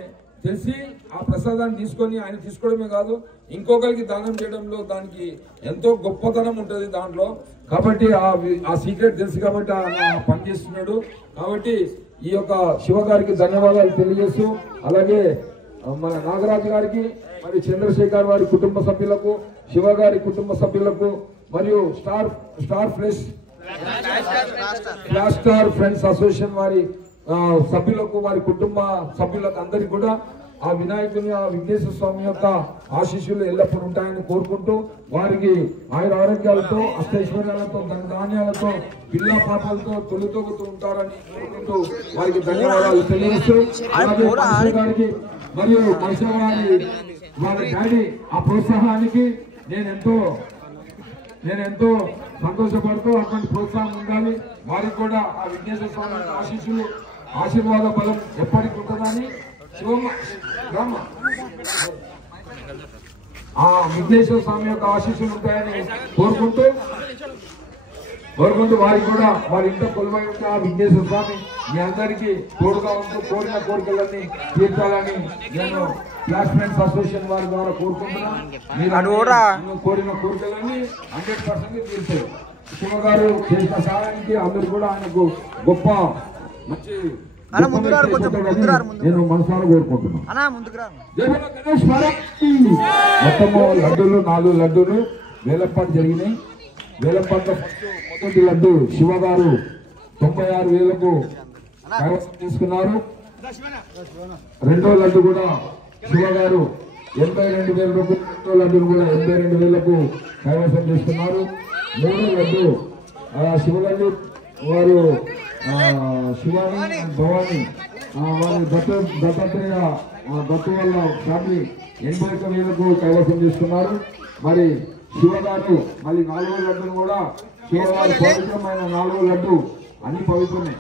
తెలిసి ఆ ప్రసాదాన్ని తీసుకొని ఆయన తీసుకోవడమే కాదు ఇంకొకరికి దానం చేయడంలో దానికి ఎంతో గొప్పతనం ఉంటుంది దాంట్లో. కాబట్టి ఆ సీక్రెట్ తెలుసు కాబట్టి ఆయన పని చేస్తున్నాడు. కాబట్టి ఈ యొక్క శివ గారికి ధన్యవాదాలు తెలియజేస్తూ అలాగే మన నాగరాజు గారికి మరియు చంద్రశేఖర్ వారి కుటుంబ సభ్యులకు శివ గారి కుటుంబ సభ్యులకు మరియు స్టార్ ఫ్రెండ్స్ అసోసియేషన్ వారి సభ్యులకు వారి కుటుంబ సభ్యులకు అందరికీ కూడా ఆ వినాయకుని ఆ విఘ్నేశ్వర స్వామి యొక్క ఆశీస్సులు ఎల్లప్పుడూ ఉంటాయని కోరుకుంటూ వారికి ఆయుర ఆరోగ్యాలతో అష్టైశ్వర్యాలతో ధనధాన్యాలతో పిల్ల పాపలతో తొలితొగుతూ ఉంటారని కోరుకుంటూ వారికి ధన్యవాదాలు తెలియజేస్తూ గారికి మరియు వారి డాడీ ఆ ప్రోత్సాహానికి నేను ఎంతో నేను ఎంతో సంతోషపడుతూ అటువంటి ప్రోత్సాహం ఉండాలి. వారికి కూడా ఆ విఘ్నేశ్వర స్వామి ఆశీస్సులు ఆశీర్వాద బలం ఎప్పటికి ఉంటుందని గ్రామ ఆ విఘ్నేశ్వర స్వామి యొక్క ఆశీస్సులు ఉంటాయని కోరుకుంటూ వారికి కూడా వారి ఇంట్లో కొలువై ఉంటే ఆ విఘ్నేశ్వర స్వామి మీ అందరికీ తోడుగా ఉంటూ కోరిన కోరికలన్నీ తీర్చాలని నేను క్లాస్ ఫ్రెండ్స్ అసోసియేషన్ వారి ద్వారా కోరుకుంటున్నాను. మీరు కోరిన కోరికలన్నీ 100% తీర్చారు. శివ గారు చేసిన సహాయానికి అందరూ కూడా ఆయనకు గొప్ప మంచి నేను మనసారా కోరుకుంటున్నాను. మొత్తము లడ్డూలు 4 లడ్డూలు వేలంపాటు జరిగినాయి. వేలంపాట మొదటి లడ్డు శివ గారు 96,000కు కైవసం తీసుకున్నారు. రెండో లడ్డు కూడా శివ గారు 82,000 రూపాయలు, రెండో లడ్డును కూడా 82,000కు కైవసం చేసుకున్నారు. మూడో లడ్డు శివలడ్డు వారు శివాని భవాని వారి దత్తాత్రేయ దత్తు వల్ల ఫ్యామిలీ 81,000కు కైవసం చేసుకున్నారు. మరి శివ గారు మళ్ళీ 4వ లడ్డును కూడా శివ గారు పవిత్రమైన 4వ లడ్డు అన్ని పవిత్రమే.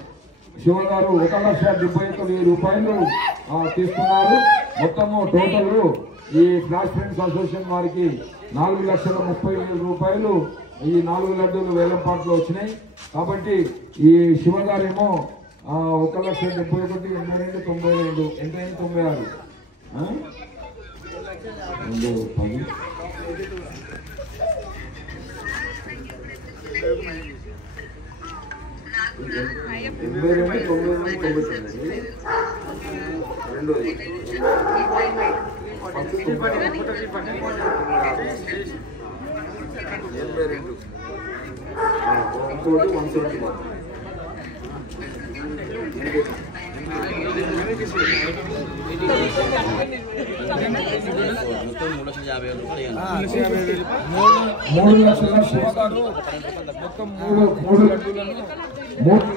శివ గారు 1,71,000 రూపాయలు తీసుకున్నారు. మొత్తము టోటల్ ఈ క్లాస్ ఫ్రెండ్స్ అసోసియేషన్ వారికి 4,30,000 రూపాయలు ఈ 4 లడ్డూలు వేలంపాట్లో వచ్చినాయి. కాబట్టి ఈ శివ గారేమో 1,71,000 82 92 ఎంతైనా 96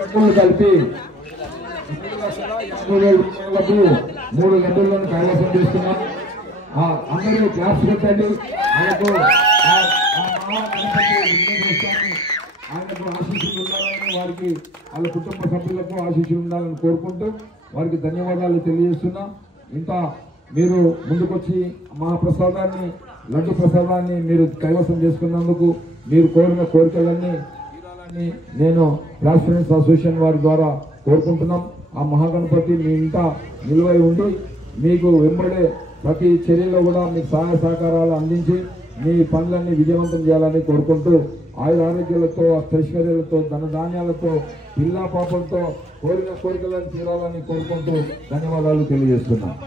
లడ్డూలు కలిపి 3 లడ్డూలను కైవసం చేస్తున్నాం. అందరూ క్లాస్ పెట్టండి. ఆయనకు ఆశీస్సులు ఉండాలని వారికి వాళ్ళ కుటుంబ సభ్యులకు ఆశీస్సులు ఉండాలని కోరుకుంటూ వారికి ధన్యవాదాలు తెలియజేస్తున్నా. ఇంత మీరు ముందుకొచ్చి మహాప్రసాదాన్ని లడ్డు ప్రసాదాన్ని మీరు కైవసం చేసుకున్నందుకు మీరు కోరిన కోరికలన్నీ తీరాలని నేను క్లాస్ ఫ్రెండ్స్ అసోసియేషన్ వారి ద్వారా కోరుకుంటున్నాం. ఆ మహాగణపతి మీ ఇంట నిలువై ఉండి మీకు వెంబడే ప్రతి చర్యలో కూడా మీకు సహాయ సహకారాలు అందించి మీ పనులన్నీ విజయవంతం చేయాలని కోరుకుంటూ ఆయుర ఆరోగ్యాలతో ఐశ్వర్యాలతో ధనధాన్యాలతో పిల్లా పాపలతో కోరిన కోరికలను తీరాలని కోరుకుంటూ ధన్యవాదాలు తెలియజేస్తున్నాను.